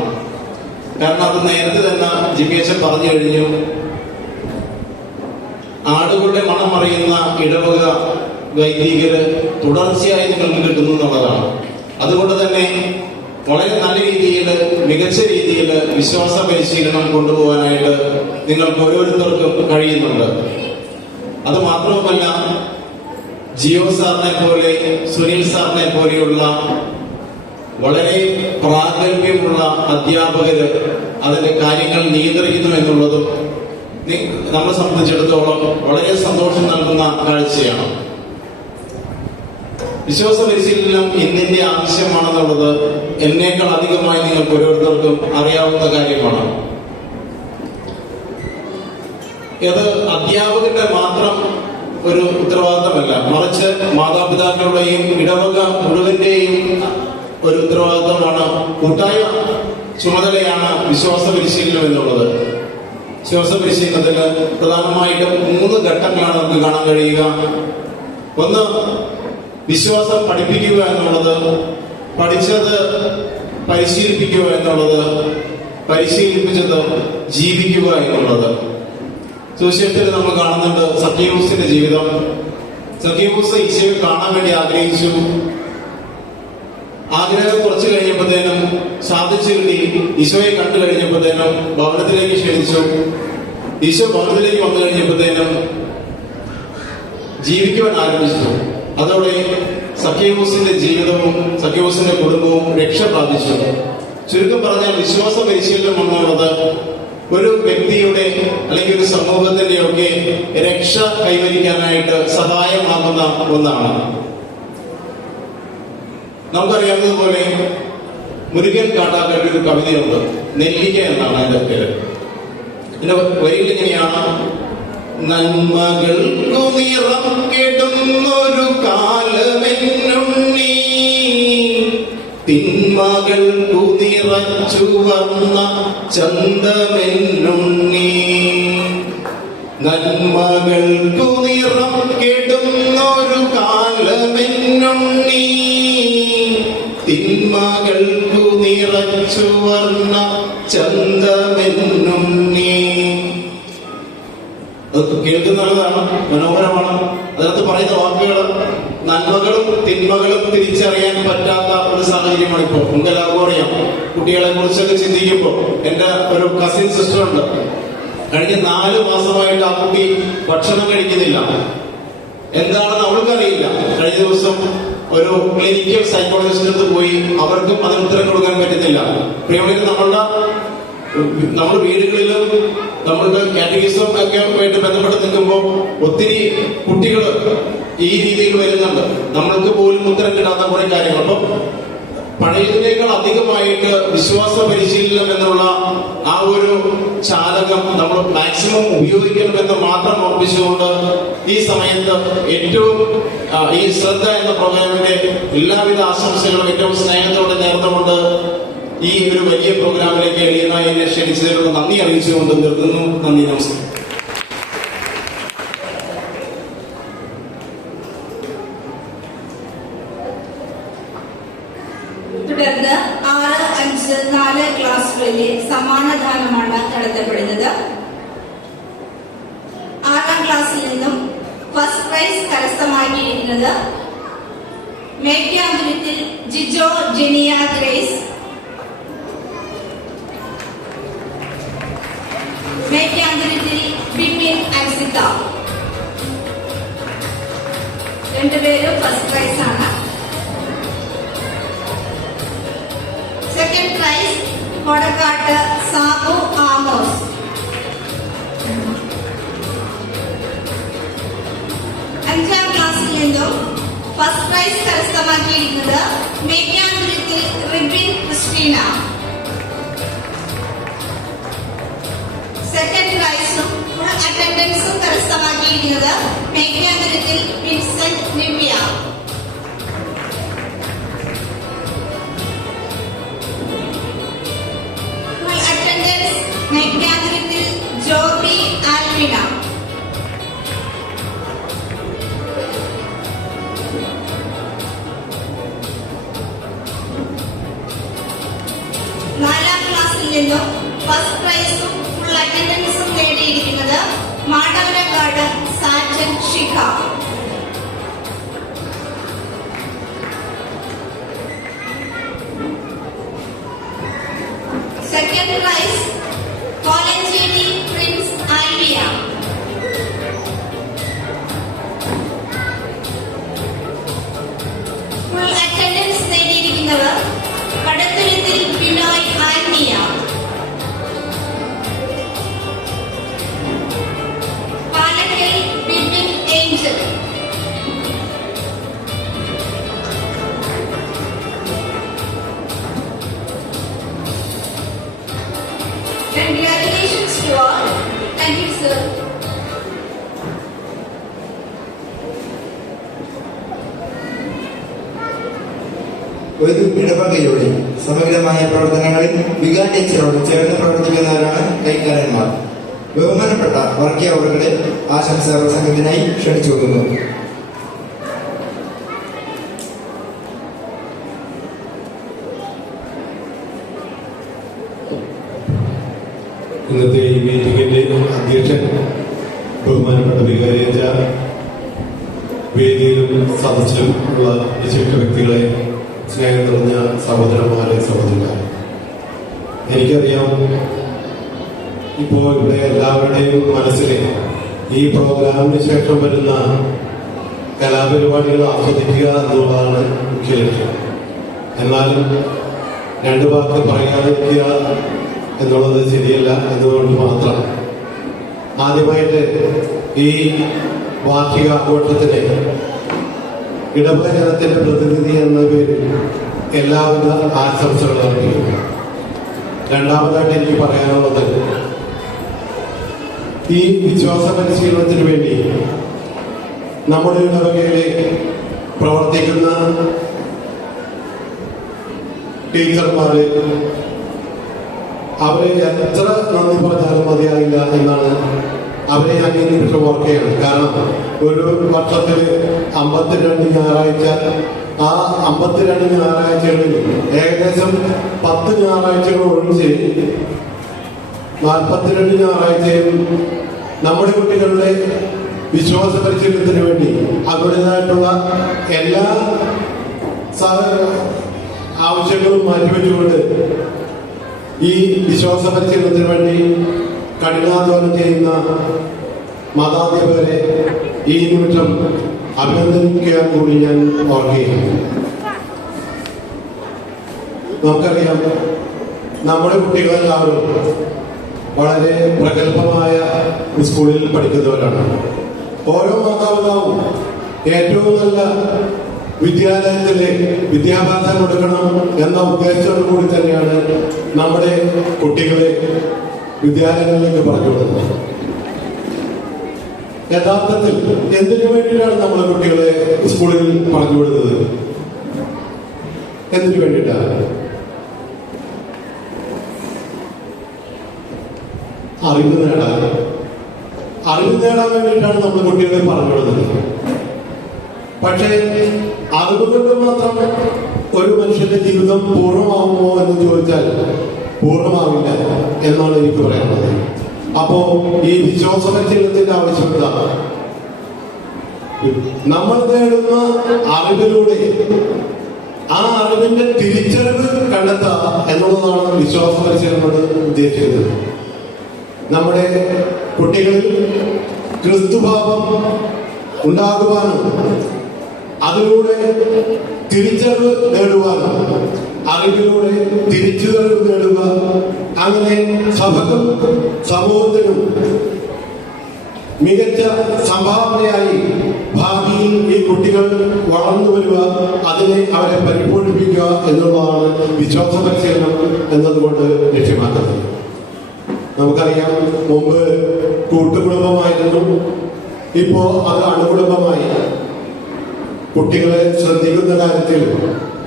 കാരണം അത് നേരത്തെ തന്നെ ജിപിഎച്ച് പറഞ്ഞു കഴിഞ്ഞു. ആടുകളുടെ മണം അറിയുന്ന ഇടവക വൈദികര് തുടർച്ചയായി നിങ്ങൾക്ക് കിട്ടുന്നു എന്നുള്ളതാണ്. അതുകൊണ്ട് തന്നെ വളരെ നല്ല രീതിയിൽ, മികച്ച രീതിയിൽ വിശ്വാസ പരിശീലനം കൊണ്ടുപോകാനായിട്ട് നിങ്ങൾക്ക് ഓരോരുത്തർക്കും കഴിയുന്നുണ്ട്. അത് മാത്രവുമല്ല, ജിയോ സാറിനെ പോലെ, സുനിൽ സാറിനെ പോലെയുള്ള വളരെ പ്രാഗൽഭ്യമുള്ള അധ്യാപകര് അതിന്റെ കാര്യങ്ങൾ നിയന്ത്രിക്കുന്നു എന്നുള്ളതും നമ്മളെ സംബന്ധിച്ചിടത്തോളം വളരെ സന്തോഷം നൽകുന്ന കാഴ്ചയാണ്. വിശ്വാസ പരിശീലനം ഇന്നിന്റെ ആവശ്യമാണെന്നുള്ളത് എന്നേക്കാൾ അധികമായി നിങ്ങൾക്ക് ഓരോരുത്തർക്കും അറിയാവുന്ന കാര്യമാണ്. ഇത് അധ്യാപകരുടെ മാത്രം ഒരു ഉത്തരവാദിത്തമല്ല, മറിച്ച് മാതാപിതാക്കളുടെയും ഇടവക മുഴുവന്റെയും ഒരു ഉത്തരവാദിത്തമാണ്, കൂട്ടായ ചുമതലയാണ് വിശ്വാസ പരിശീലനം എന്നുള്ളത്. വിശ്വാസ പരിശീലനത്തിന് പ്രധാനമായിട്ടും 3 ഘട്ടങ്ങളാണ് നമുക്ക് കാണാൻ കഴിയുക. ഒന്ന്, വിശ്വാസം പഠിപ്പിക്കുക എന്നുള്ളത്, പഠിച്ചത് പരിശീലിപ്പിക്കുക എന്നുള്ളത്, പരിശീലിപ്പിച്ചത് ജീവിക്കുക എന്നുള്ളത്. സുവിശേഷത്തിൽ നമ്മൾ കാണുന്നുണ്ട് സഖ്യയൂസിന്റെ ജീവിതം. സഖ്യയൂസ് ഈശോയെ കാണാൻ വേണ്ടി ആഗ്രഹിച്ചു. ആഗ്രഹം കുറച്ചു കഴിഞ്ഞപ്പോഴത്തേനും സാധിച്ചു കിട്ടി. ഈശോയെ കണ്ടു കഴിഞ്ഞപ്പോഴത്തേനും ഭവനത്തിലേക്ക് ക്ഷണിച്ചു. ഈശോ ഭവനത്തിലേക്ക് വന്നു കഴിഞ്ഞപ്പോഴത്തേനും ജീവിക്കുവാൻ ആരംഭിച്ചു. അതോടെ സഖ്യയൂസിന്റെ ജീവിതവും സഖ്യയൂസിന്റെ കുടുംബവും രക്ഷ പ്രാപിച്ചു. ചുരുക്കം പറഞ്ഞാൽ വിശ്വാസ പരിശീലനം എന്നുള്ളത് ഒരു വ്യക്തിയുടെ അല്ലെങ്കിൽ ഒരു സമൂഹത്തിന്റെ ഒക്കെ രക്ഷ കൈവരിക്കാനായിട്ട് സഹായമാകുന്ന ഒന്നാണ്. നമുക്കറിയാവുന്നതുപോലെ മുരുകൻ കാട്ടാക്കരുടെ ഒരു കവിതയുണ്ട്, നെല്ലിക്ക എന്നാണ് അതിന്റെ പേര്. ഇതിന്റെ വരികൾ എങ്ങനെയാണ്? നന്മകൾക്കു നിറം കെടുന്നൊരു കാലമെന്നുണ്ണി, തിന്മകൾക്കു നിറച്ചു വന്ന ചന്തമെന്നുണ്ണി. നന്മകൾക്കു നിറം കെടുന്നൊരു കാലമെന്നുണ്ണി, തിന്മകൾക്കു നിറച്ചു വന്ന ചന്തമെന്നുണ്ണി. അത് കേൾക്കുന്നതാണ്, മനോഹരമാണ്. അതിനകത്ത് പറയുന്ന വാക്കുകൾ നന്മകളും തിന്മകളും തിരിച്ചറിയാൻ പറ്റാത്ത ഒരു സാഹചര്യമാണ് ഇപ്പോൾ. നമുക്ക് എല്ലാവർക്കും അറിയാം. കുട്ടികളെ കുറിച്ചൊക്കെ ചിന്തിക്കുമ്പോൾ, എന്റെ ഒരു കസിൻ സിസ്റ്റർ ഉണ്ട്, കഴിഞ്ഞ 4 മാസമായിട്ട് ആ കുട്ടി ഭക്ഷണം കഴിക്കുന്നില്ല. എന്താണെന്ന് അവൾക്കറിയില്ല. കഴിഞ്ഞ ദിവസം ഒരു ക്ലിനിക്കൽ സൈക്കോളജിസ്റ്റിന്റെ അടുത്ത് പോയി, അവർക്കും അതിന് ഉത്തരം കൊടുക്കാൻ പറ്റുന്നില്ല. പ്രിയമുള്ളവർ, നമ്മുടെ വീടുകളിലും നമ്മളുടെ കാറ്റഗറിസം ഒക്കെ ആയിട്ട് ബന്ധപ്പെട്ട് നിൽക്കുമ്പോൾ ഒത്തിരി കുട്ടികൾ ഈ രീതിയിൽ വരുന്നുണ്ട്. നമ്മൾക്ക് പോലും ഉത്തരം കിട്ടാത്ത കുറെ കാര്യങ്ങൾ. അപ്പം അധികമായിട്ട് വിശ്വാസ പരിശീലനം എന്നുള്ള ആ ഒരു ചാലകം നമ്മൾ മാക്സിമം ഉപയോഗിക്കണമെന്ന് മാത്രം ഓർപ്പിച്ചുകൊണ്ട് ഈ സമയത്ത് ഏറ്റവും ഈ ശ്രദ്ധ എന്ന പ്രോഗ്രാമിന്റെ എല്ലാവിധ ആശംസകളും ഏറ്റവും സ്നേഹത്തോടെ നേർന്നുകൊണ്ട് ഈ ഒരു വലിയ പ്രോഗ്രാമിലേക്ക് എളിയനായി എന്നെ ക്ഷണിച്ചതിനുള്ള നന്ദി അറിയിച്ചുകൊണ്ട് നിർത്തുന്നു. നന്ദി, നമസ്കാരം. തുടർന്ന് 6, 5, 4 ക്ലാസ്സുകളിലെ സമ്മാനദാനമാണ് നടത്തപ്പെടുന്നത്. 6ാം ക്ലാസ്സിൽ നിന്നും ഫസ്റ്റ് പ്രൈസ് കരസ്ഥമാക്കിയിരിക്കുന്നത് മേക്കാമ്പുരത്തിൽ ജിജോ ജെനിയ ഗ്രേസ്, മേക്കാമ്പുരത്തിൽ ബിപിൻ അൻസിത. രണ്ടുപേരും ഫസ്റ്റ് പ്രൈസ് ആണ്. Second prize Kodakkatt Sabu Amos. അഞ്ചാം ക്ലാസ്സിൽ നിന്നും ഫസ്റ്റ് പ്രൈസ് കരസ്ഥമാക്കിയിരിക്കുന്നത് മേക്കാമ്പുരത്തിൽ റിബിൻ ക്രിസ്റ്റീന. സെക്കൻഡ് പ്രൈസും ഫുൾ അറ്റൻഡൻസും കരസ്ഥമാക്കിയിരിക്കുന്നത് Mekkampurathil Vincent Nivya. Full attendance Mekkampurathil Jobi Almina. നാലാം ക്ലാസ്സിൽ നിന്നും ഫസ്റ്റ് പ്രൈസും ഫുൾ അറ്റൻഡൻസും നേടിയിരിക്കുന്നത് Madavarakkad Sajan Shikha. Second prize Kolenchery Prince Alviya. Full attendance നേടിയിരിക്കുന്നവർ Kadathuruthil Binoy Anmiya, Palackal Bipin Angel, congratulations to all. Thank you, sir. ഒരു ഇടവകയുടെ സമഗ്രമായ പ്രവർത്തനങ്ങളിൽ വികാരിയച്ചരോട് ചേർന്ന് പ്രവർത്തിക്കുന്നവരാണ് കൈക്കാരന്മാർ. ബഹുമാനപ്പെട്ട വർഗീയ അവരുടെ ആശംസാ പ്രസംഗത്തിനായി ക്ഷണിച്ചു കൊള്ളുന്നു. ഇന്നത്തെ ഈ മീറ്റിംഗിന്റെ അധ്യക്ഷൻ ബഹുമാനപ്പെട്ട വികാരിയച്ച, വേദിയിലും സദസ്സിലും ഉള്ള വിശിഷ്ട വ്യക്തികളെ, സ്നേഹം നിറഞ്ഞ സഹോദരന്മാരെ, സഹോദരിമാരെ, എനിക്കറിയാം ഇപ്പോൾ ഇവിടെ എല്ലാവരുടെയും മനസ്സിൽ ഈ പ്രോഗ്രാമിന് ശേഷം വരുന്ന കലാപരിപാടികൾ ആസ്വദിക്കുക എന്നുള്ളതാണ് മുഖ്യ ലക്ഷ്യം. എന്നാലും രണ്ടു വാക്ക് പറയാതിരിക്കുക എന്നുള്ളത് ശരിയല്ല എന്നുകൊണ്ട് മാത്രം ആദ്യമായിട്ട് ഈ വാർഷിക ആഘോഷത്തിന് ഇടവക ജനത്തിന്റെ പ്രതിനിധി എന്ന പേരിൽ എല്ലാവിധ ആശംസകളും അർപ്പിക്കുന്നു. രണ്ടാമതായിട്ട് എനിക്ക് പറയാനുള്ളത്, ഈ വിശ്വാസ പരിശീലനത്തിന് വേണ്ടി നമ്മുടെ ഇടവകയിൽ പ്രവർത്തിക്കുന്ന ടീച്ചർമാര്, അവരെ എത്ര നന്ദി പറഞ്ഞാലും മതിയായില്ല എന്നാണ് അവരെ ഞാൻ ഈ നിമിഷം ഓർക്കുകയാണ്. കാരണം ഒരു വർഷത്തിൽ 52 ഞായറാഴ്ച, ആ 52 ഞായറാഴ്ചകളിൽ ഏകദേശം 10 ഞായറാഴ്ചകൾ ഒഴിച്ച് 42 ഞായറാഴ്ചയും നമ്മുടെ കുട്ടികളുടെ വിശ്വാസ പരിശീലനത്തിന് വേണ്ടി അവരുടേതായിട്ടുള്ള എല്ലാ ആവശ്യങ്ങളും മാറ്റിവെച്ചുകൊണ്ട് ഈ വിശ്വാസ പരിശീലനത്തിന് വേണ്ടി കഠിനാധ്വാനം ചെയ്യുന്ന മതാധ്യാപകരെ ഈ നിമിഷം അഭിനന്ദിക്കാൻ കൂടി ഞാൻ ഓർക്കുകയാണ്. നമുക്കറിയാം, നമ്മുടെ കുട്ടികളെല്ലാവരും വളരെ പ്രഗത്ഭമായ സ്കൂളിൽ പഠിക്കുന്നവരാണ്. ഓരോ മാതാപിതാവും ഏറ്റവും നല്ല വിദ്യാലയത്തിലെ വിദ്യാഭ്യാസം കൊടുക്കണം എന്ന ഉദ്ദേശത്തോടു കൂടി തന്നെയാണ് നമ്മുടെ കുട്ടികളെ വിദ്യാലയങ്ങളിലേക്ക് പറഞ്ഞു വിടുന്നത്. യഥാർത്ഥത്തിൽ എന്തിനു വേണ്ടിയിട്ടാണ് നമ്മൾ കുട്ടികളെ സ്കൂളിൽ പറഞ്ഞു വിടുന്നത്? എന്തിനു വേണ്ടിയിട്ടാണ്? അറിവ് നേടാൻ വേണ്ടിയിട്ടാണ് നമ്മൾ കുട്ടികളെ പറഞ്ഞു വിടുന്നത്. പക്ഷേ അതുകൊണ്ട് മാത്രം ഒരു മനുഷ്യന്റെ ജീവിതം പൂർണ്ണമാകുമോ എന്ന് ചോദിച്ചാൽ പൂർണ്ണമാവില്ല എന്നാണ് എനിക്ക് പറയാനുള്ളത്. അപ്പോ ഈ വിശ്വാസ പരിശീലനത്തിന്റെ ആവശ്യകത നമ്മൾ നേടുന്ന അറിവിലൂടെ ആ അറിവിന്റെ തിരിച്ചറിവ് കണ്ടെത്തുക എന്നുള്ളതാണ് വിശ്വാസ പരിശീലനം കൊണ്ട് ഉദ്ദേശിക്കുന്നത്. നമ്മുടെ കുട്ടികളിൽ ക്രിസ്തുഭാവം ഉണ്ടാകുവാനും അതിലൂടെ തിരിച്ചറിവ് നേടുവാനും അറിവിലൂടെ തിരിച്ചറിവ് നേടുക, അങ്ങനെ സഭക്കും സമൂഹത്തിനും മികച്ച സംഭാവനയായി ഭാവിയിൽ ഈ കുട്ടികൾ വളർന്നു വരിക, അതിനെ അവരെ പരിപോഷിപ്പിക്കുക എന്നുള്ളതാണ് വിശ്വാസ പരിശീലനം എന്നതുകൊണ്ട് ലക്ഷ്യമാക്കുന്നത്. നമുക്കറിയാം, മുമ്പ് കൂട്ടുകുടുംബമായിരുന്നു, ഇപ്പോ അത് അണുകുടുംബമായി. കുട്ടികളെ ശ്രദ്ധിക്കുന്ന കാര്യത്തിൽ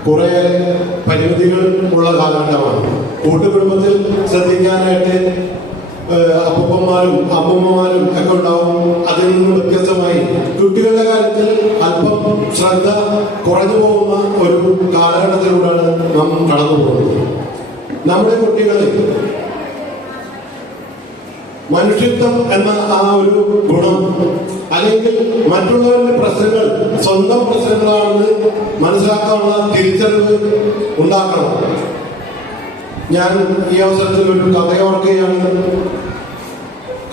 കുറെ പരിമിതികൾ ഉള്ള കാലഘട്ടമാണ്. കൂട്ടുകുടുംബത്തിൽ ശ്രദ്ധിക്കാനായിട്ട് അപ്പൂപ്പന്മാരും അമ്മൂമ്മമാരും ഒക്കെ ഉണ്ടാവും. അതിൽ നിന്ന് വ്യത്യസ്തമായി കുട്ടികളുടെ കാര്യത്തിൽ അല്പം ശ്രദ്ധ കുറഞ്ഞു പോകുന്ന ഒരു കാലഘട്ടത്തിലൂടെയാണ് നാം കടന്നു പോകുന്നത്. നമ്മുടെ കുട്ടികളെ മനുഷ്യത്വം എന്ന ആ ഒരു ഗുണം, അല്ലെങ്കിൽ മറ്റുള്ളവരുടെ പ്രശ്നങ്ങൾ സ്വന്തം പ്രശ്നങ്ങളാണെന്ന് മനസ്സിലാക്കാനുള്ള തിരിച്ചറിവ് ഉണ്ടാക്കണം. ഞാൻ ഈ അവസരത്തിൽ ഒരു കഥ ഓർക്കുകയാണ്.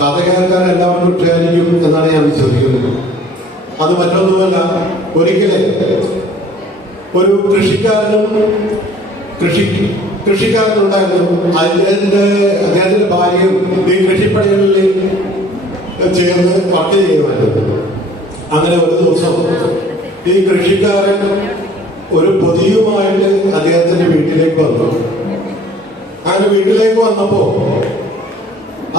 കഥ കേൾക്കാൻ എല്ലാവർക്കും ക്ഷണിക്കും എന്നാണ് ഞാൻ വിശ്വസിക്കുന്നത്. അത് മറ്റൊന്നുമല്ല, ഒരിക്കലെ ഒരു കൃഷിക്കാരനുണ്ടായിരുന്നു. അദ്ദേഹത്തിന്റെ ഭാര്യയും ഈ കൃഷിപ്പണികളിൽ ചേർന്ന് വർക്ക് ചെയ്യുമായിരുന്നു. അങ്ങനെ ഒരു ദിവസം ഈ കൃഷിക്കാരൻ ഒരു പൊതിയുമായിട്ട് അദ്ദേഹത്തിന്റെ വീട്ടിലേക്ക് വന്നു. അങ്ങനെ വീട്ടിലേക്ക് വന്നപ്പോ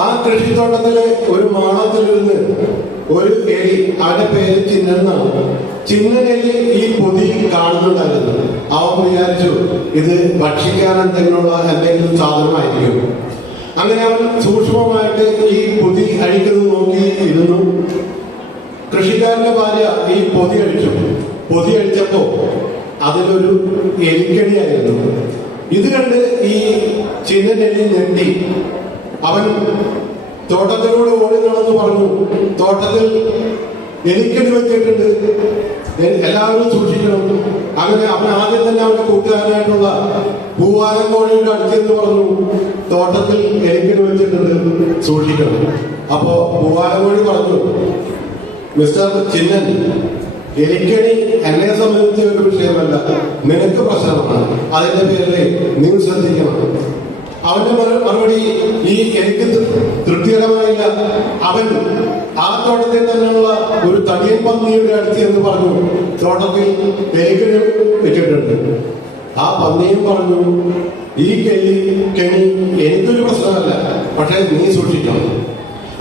ആ കൃഷിത്തോട്ടത്തിലെ ഒരു മാളത്തിലിരുന്ന് ഒരു എലി, അവന്റെ പേര് ചിന്നെന്നാണ്, ചിന്നനെലി ഈ പൊതി കാണുന്നുണ്ടായിരുന്നു. അവൻ വിചാരിച്ചു ഇത് ഭക്ഷിക്കാൻ എന്തെങ്കിലും സാധനമായിരിക്കും. അങ്ങനെ അവൻ സൂക്ഷ്മമായിട്ട് ഈ പൊതി അഴിക്കുന്നത് നോക്കി ഇരുന്നു. കൃഷിക്കാരന്റെ ഭാര്യ ഈ പൊതി അഴിച്ചു. പൊതി അഴിച്ചപ്പോ അതിലൊരു എലിക്കടിയായിരുന്നു. ഇത് കണ്ട് ഈ ചിന്നനെല്ലി ഞെട്ടി. അവൻ തോട്ടത്തിലൂടെ ഓടി നടന്നു പറഞ്ഞു, തോട്ടത്തിൽ എലിക്കടി വെച്ചിട്ടുണ്ട്, എല്ലാവരും സൂക്ഷിക്കണം. അങ്ങനെ അവൻ ആദ്യം തന്നെ അവന്റെ കൂട്ടുകാരനായിട്ടുള്ള പൂവാലൻ കോഴിയുടെ അടുത്തെന്ന് പറഞ്ഞു, തോട്ടത്തിൽ എലിക്കടി വെച്ചിട്ടുണ്ട്, സൂക്ഷിക്കണം. അപ്പോ പൂവാലൻ കോഴി പറഞ്ഞു, മിസ്റ്റർ ചിന്നൻ, എലിക്കടി എന്നെ സംബന്ധിച്ച ഒരു വിഷയമല്ല, നിനക്ക് പ്രശ്നമാണ്, അതിന്റെ പേരിൽ നീ ശ്രദ്ധിക്കണം. അവന്റെ മറുപടി ഈ എനിക്ക് തൃപ്തികരമായില്ല. അവൻ ആ തോട്ടത്തിൽ തന്നെയുള്ള ഒരു തടിയൻ പന്നിയുടെ അടുത്ത് എന്ന് പറഞ്ഞു, തോട്ടത്തിൽ എലിക്കടി വെച്ചിട്ടുണ്ട്. ആ പന്നിയും പറഞ്ഞു, ഈ കെണി എനിക്കൊരു പ്രശ്നമല്ല, പക്ഷെ നീ സൂക്ഷിക്കണം.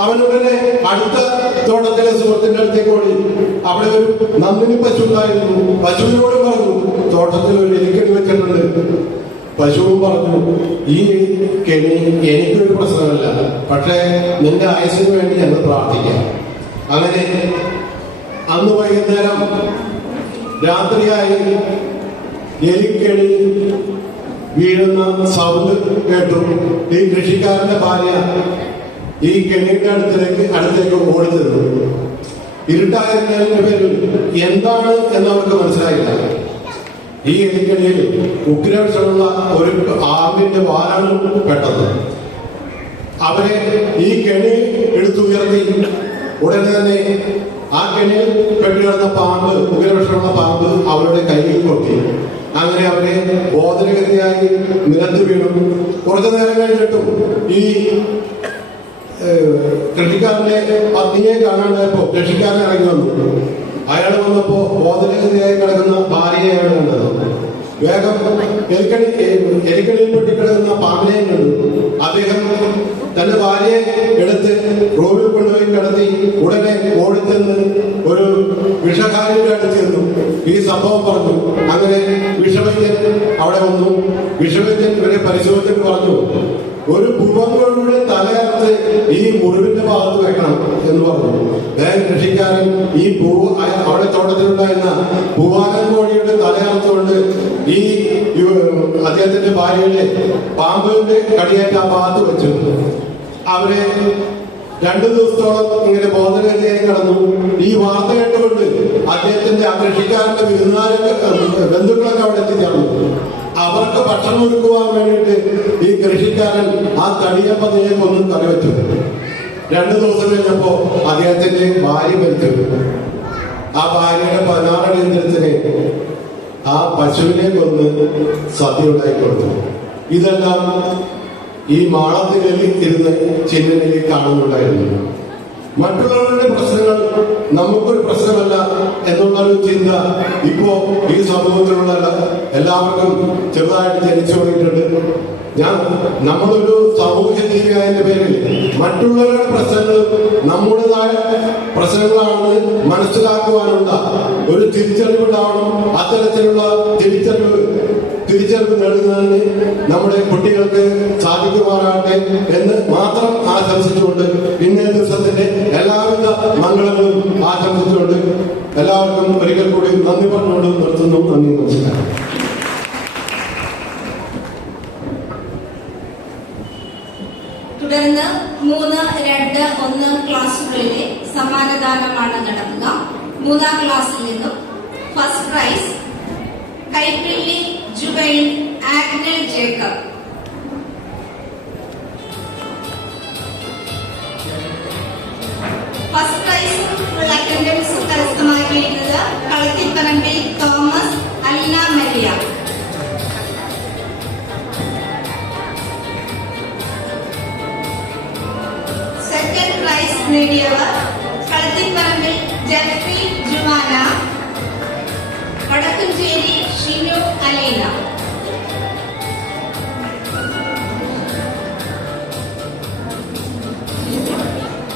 അവനുടനെ അടുത്ത തോട്ടത്തിലെ സുഹൃത്തിന്റെ അടുത്തേക്ക് ഓടി. അവിടെ ഒരു നന്ദിനി പശു ഉണ്ടായിരുന്നു. പശുവിനോട് പറഞ്ഞു, തോട്ടത്തിൽ ഒരു എലിക്കടി വെച്ചിട്ടുണ്ട്. പശുവും പറഞ്ഞു, ഈ കെണി എനിക്കൊരു പ്രശ്നമല്ല, പക്ഷേ നിന്റെ ആയുസ്സിന് വേണ്ടി ഞങ്ങൾ പ്രാർത്ഥിക്കാം. അങ്ങനെ അന്ന് വൈകുന്നേരം രാത്രിയായി എലിക്കണി വീഴുന്ന സൗണ്ട് കേട്ടു. ഈ കൃഷിക്കാരന്റെ ഭാര്യ ഈ കെണിയുടെ അടുത്തേക്ക് ഓടിച്ചെന്നു. ഇരുട്ടായതിന്റെ പേരിൽ എന്താണ് എന്നവർക്ക് മനസ്സിലായില്ല. ഈ എലിക്കണിയിൽ ഉഗ്രവിഷമുള്ള ഒരു ആമിന്റെ വാലാണ് പെട്ടത്. അവരെ ഈ കെണി എടുത്തുയർത്തി. ഉടനെ തന്നെ ആ കെണിയിൽ പെട്ടുകിടന്ന പാമ്പ്, ഉഗ്രവിഷമുള്ള പാമ്പ് അവരുടെ കയ്യിൽ കൊത്തി. അങ്ങനെ അവരെ ബോധരഗതിയായി നിലത്ത് വീണു. കുറച്ചു നേരം കഴിഞ്ഞിട്ടും ഈ കൃഷിക്കാരന്റെ പത്നിയെ കാണാണ്ടായപ്പോ കൃഷിക്കാരൻ ഇറങ്ങി വന്നു. അയാൾ വന്നപ്പോ ബോധരഹിതയായി കിടക്കുന്ന ഭാര്യയാണ് കണ്ടത്. വേഗം എലിക്കണിയിൽ പൊട്ടിക്കിടക്കുന്ന പാമ്പിനെയും കണ്ടു. അദ്ദേഹം തന്റെ ഭാര്യയെ എടുത്ത് റൂമിൽ കൊണ്ടുപോയി കിടത്തി ഉടനെ ഓടിച്ചെന്ന് ഒരു വിഷകാരിയുടെ അടുത്ത് ചെന്നു ഈ സംഭവം പറഞ്ഞു. അങ്ങനെ വിഷവൈദ്യൻ അവിടെ വന്നു. വിഷവൈദ്യൻ ഇവരെ പരിശോധിച്ചിട്ട് പറഞ്ഞു, ഒരു പൂവങ്കോഴിയുടെ തലയർത്ത് ഈ മുറിവിന്റെ ഭാഗത്ത് വെക്കണം എന്ന് പറഞ്ഞു. വേഗം കൃഷിക്കാരൻ ഈ അവിടെ തോട്ടത്തിലുണ്ടായിരുന്ന പൂവാലൻ കോഴിയുടെ തലയർത്തുകൊണ്ട് ഈ അദ്ദേഹത്തിന്റെ ഭാര്യയുടെ പാമ്പിന്റെ കടിയേറ്റ ആ ഭാഗത്ത് വെച്ചു. അവരെ 2 ദിവസത്തോളം ഇങ്ങനെ ബോധരഹിതയായി കിടന്നു. ഈ വാർത്ത കേട്ടുകൊണ്ട് അദ്ദേഹത്തിന്റെ ആ കൃഷിക്കാരന്റെ ബന്ധുക്കളൊക്കെ അവിടെ എത്തിച്ചേർന്നു. അവർക്ക് ഭക്ഷണം ഒരുക്കുവാൻ വേണ്ടിയിട്ട് ഈ കൃഷിക്കാരൻ ആ തടിയപ്പതിനെ കൊന്നും കറിവെച്ചു. 2 ദിവസം കഴിഞ്ഞപ്പോ അദ്ദേഹത്തിന്റെ ഭാര്യ മരിച്ചു. ആ ഭാര്യയുടെ 16 അടിയന്തരത്തിന് ആ പശുവിനെ കൊന്ന് സദ്യ ഉണ്ടാക്കി കൊടുത്തു. ഇതെല്ലാം ഈ മാളത്തിനെല്ലി ഇരുന്ന് ചിഹ്നനെല്ലി കാണുന്നുണ്ടായിരുന്നു. മറ്റുള്ളവരുടെ പ്രശ്നങ്ങൾ നമുക്കൊരു പ്രശ്നമല്ല എന്നുള്ളൊരു ചിന്ത ഇപ്പോ ഈ സമൂഹത്തിലുള്ള എല്ലാവർക്കും ചെറുതായിട്ട് ജനിച്ചു തുടങ്ങിയിട്ടുണ്ട്. നമ്മളൊരു സാമൂഹ്യ ജീവിയായതിന്റെ പേരിൽ മറ്റുള്ളവരുടെ പ്രശ്നങ്ങളും നമ്മുടേതായ പ്രശ്നങ്ങളാണെന്ന് മനസ്സിലാക്കുവാനുള്ള ഒരു തിരിച്ചറിവുണ്ടാവണം. അത്തരത്തിലുള്ള തിരിച്ചറിവ് നേടുന്നതിന് നമ്മുടെ കുട്ടികൾക്ക് സാധിക്കുമാറാകട്ടെ എന്ന് മാത്രം ആശംസിച്ചുകൊണ്ട് ഇന്നേ ദിവസത്തിന്റെ എല്ലാവിധ മംഗളങ്ങളും ആശംസിച്ചുകൊണ്ട് എല്ലാവർക്കും ഒരിക്കൽ കൂടി നന്ദി പറഞ്ഞുകൊണ്ട് നിർത്തുന്നു. നന്ദി, നമസ്കാരം. തുടർന്ന് 3, 2, 1 ക്ലാസുകളിലെ സമ്മാനദാനമാണ് നടക്കുക. 3-ാം ക്ലാസ്സിൽ നിന്നും first prize Kaippilly Jubail Agnal Jacob. First പ്രൈസും ഫുൾ അറ്റൻഡൻസും കരസ്ഥമാക്കിയിരിക്കുന്നത് Kalathiparambil Thomas Alna Maria. Second prize നേടിയവർ കളത്തിപ്പറമ്പിൽ ജെഫ്രി ജുമാന, വടക്കുംചേരി ഷിനു അലീന.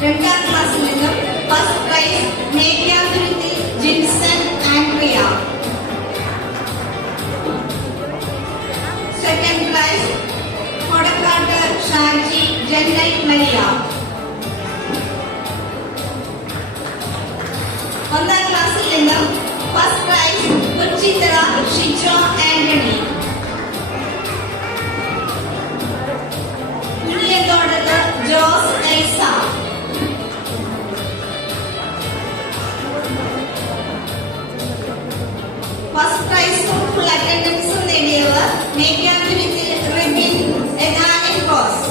രണ്ടാം ക്ലാസ്സിൽ നിന്നും first prize Neryathuruthi Jinson Andrea. Second prize Kodakkatt Shaji Jannal Maria. ഒന്നാം ക്ലാസ്സിൽ നിന്നും first prize Uchithra Shijo Antony. Pulliyathodath Jose Aisa. First പ്രൈസും ഫുൾ അറ്റൻഡൻസും നേടിയവർ നേര്യാതുരുത്തിൽ റിബിൻ എനാനിൻ Bose.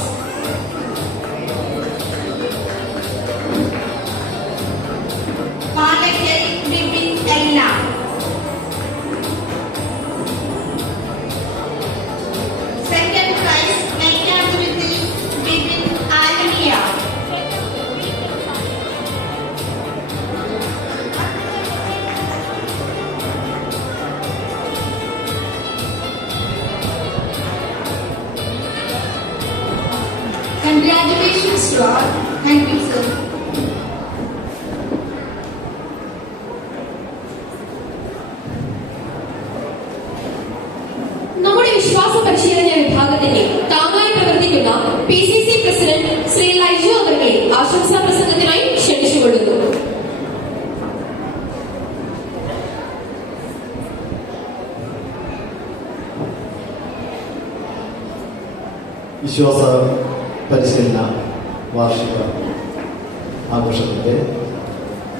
Palackal Bibin Ella. Second prize Neryathuruthil Bibin Alia. Congratulations to all. Thank you, sir. നമ്മുടെ വിശ്വാസ പരിശീലന വിഭാഗത്തിന്റെ താങ്ങായി പ്രവർത്തിക്കുന്ന PCC പ്രസിഡന്റ് ശ്രീ ലൈജു അവരുടെ ആശംസാ പ്രസംഗത്തിനായി ക്ഷണിച്ചുകൊള്ളുന്നു. വിശ്വാസ പരിശീലന വാർഷിക ആഘോഷത്തിന്റെ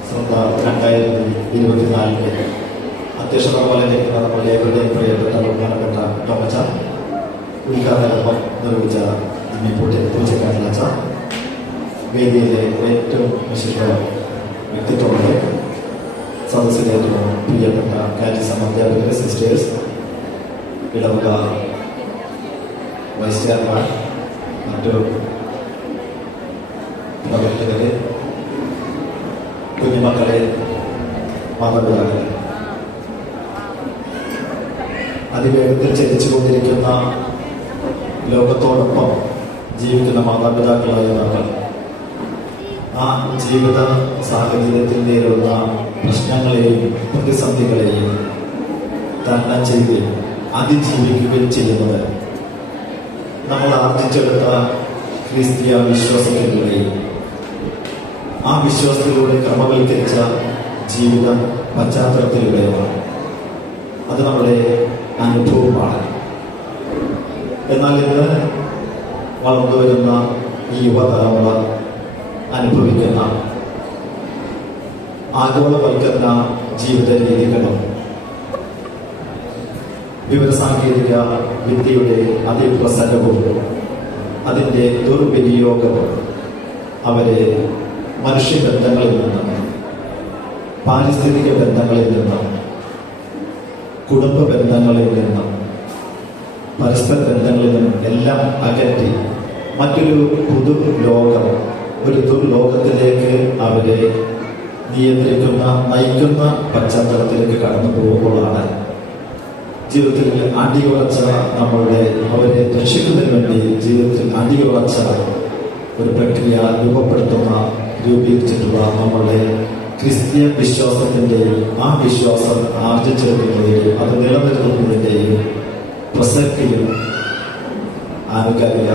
2024 അധ്യക്ഷത വഹിക്കുന്ന നമ്മുടെ ഏവരുടെയും പ്രിയപ്പെട്ട ബഹുമാനപ്പെട്ട ടോമച്ച, ഉദ്ഘാടനം നിർവഹിച്ച പൂച്ചക്കാരനച്ച, വേദിയിലെ ഏറ്റവും വിശിഷ്ട വ്യക്തിത്വങ്ങളെ, സദസ്സിലെ ഏറ്റവും പ്രിയപ്പെട്ട കാറ്റിസം അധ്യാപകരെ, സിസ്റ്റേഴ്സ്, ഇടവക വൈസ് ചെയർമാൻ, മറ്റു പ്രവർത്തകരെ, കുഞ്ഞുമക്കളെ, മാതാപിതാക്കൾ, അതിവേഗത്തിൽ ചലിച്ചുകൊണ്ടിരിക്കുന്ന ലോകത്തോടൊപ്പം ജീവിക്കുന്ന മാതാപിതാക്കളായ നമ്മൾ ആ ജീവിത സാഹചര്യത്തിൽ നേരിടുന്ന പ്രശ്നങ്ങളെയും പ്രതിസന്ധികളെയും തരണം ചെയ്ത് അതിജീവിക്കുകയും ചെയ്യുന്നത് നമ്മൾ ആർജിച്ചെടുത്ത ക്രിസ്തീയ വിശ്വാസത്തിലൂടെയും ആ വിശ്വാസത്തിലൂടെ ക്രമവൽക്കരിച്ച ജീവിത പശ്ചാത്തലത്തിലൂടെയുമാണ്. അത് നമ്മുടെ അനുഭവമാണ്. എന്നാൽ ഇന്ന് വളർന്നു വരുന്ന ഈ യുവതലമുറ അനുഭവിക്കുന്ന ആഗോളവൽക്കരണ ജീവിത രീതികളും വിവരസാങ്കേതിക വിദ്യയുടെ അതിപ്രസരവും അതിൻ്റെ ദുർവിനിയോഗവും അവരെ മനുഷ്യബന്ധങ്ങളിൽ നിന്നും പാരിസ്ഥിതിക ബന്ധങ്ങളിൽ നിന്നും കുടുംബ ബന്ധങ്ങളിൽ നിന്നും പരസ്പര ബന്ധങ്ങളിൽ നിന്നും എല്ലാം അകറ്റി മറ്റൊരു പുതു ലോകം, ഒരു ദുർലോകത്തിലേക്ക് അവരെ നയിക്കുന്ന പശ്ചാത്തലത്തിലേക്ക് കടന്നു പോകുമ്പോഴാണ് ജീവിതത്തിൽ അടിയുറച്ച അവരെ രക്ഷിക്കുന്നതിന് വേണ്ടി ജീവിതത്തിൽ അടിയുറച്ച ഒരു പ്രക്രിയ രൂപീകരിച്ചിട്ടുള്ള നമ്മളുടെ ക്രിസ്തീയ വിശ്വാസത്തിൻ്റെയും ആ വിശ്വാസം ആർജിച്ചെടുക്കുന്നതിൻ്റെയും അത് നിലനിർത്തുന്നതിൻ്റെയും പ്രസക്തിയും ആനുകാലിക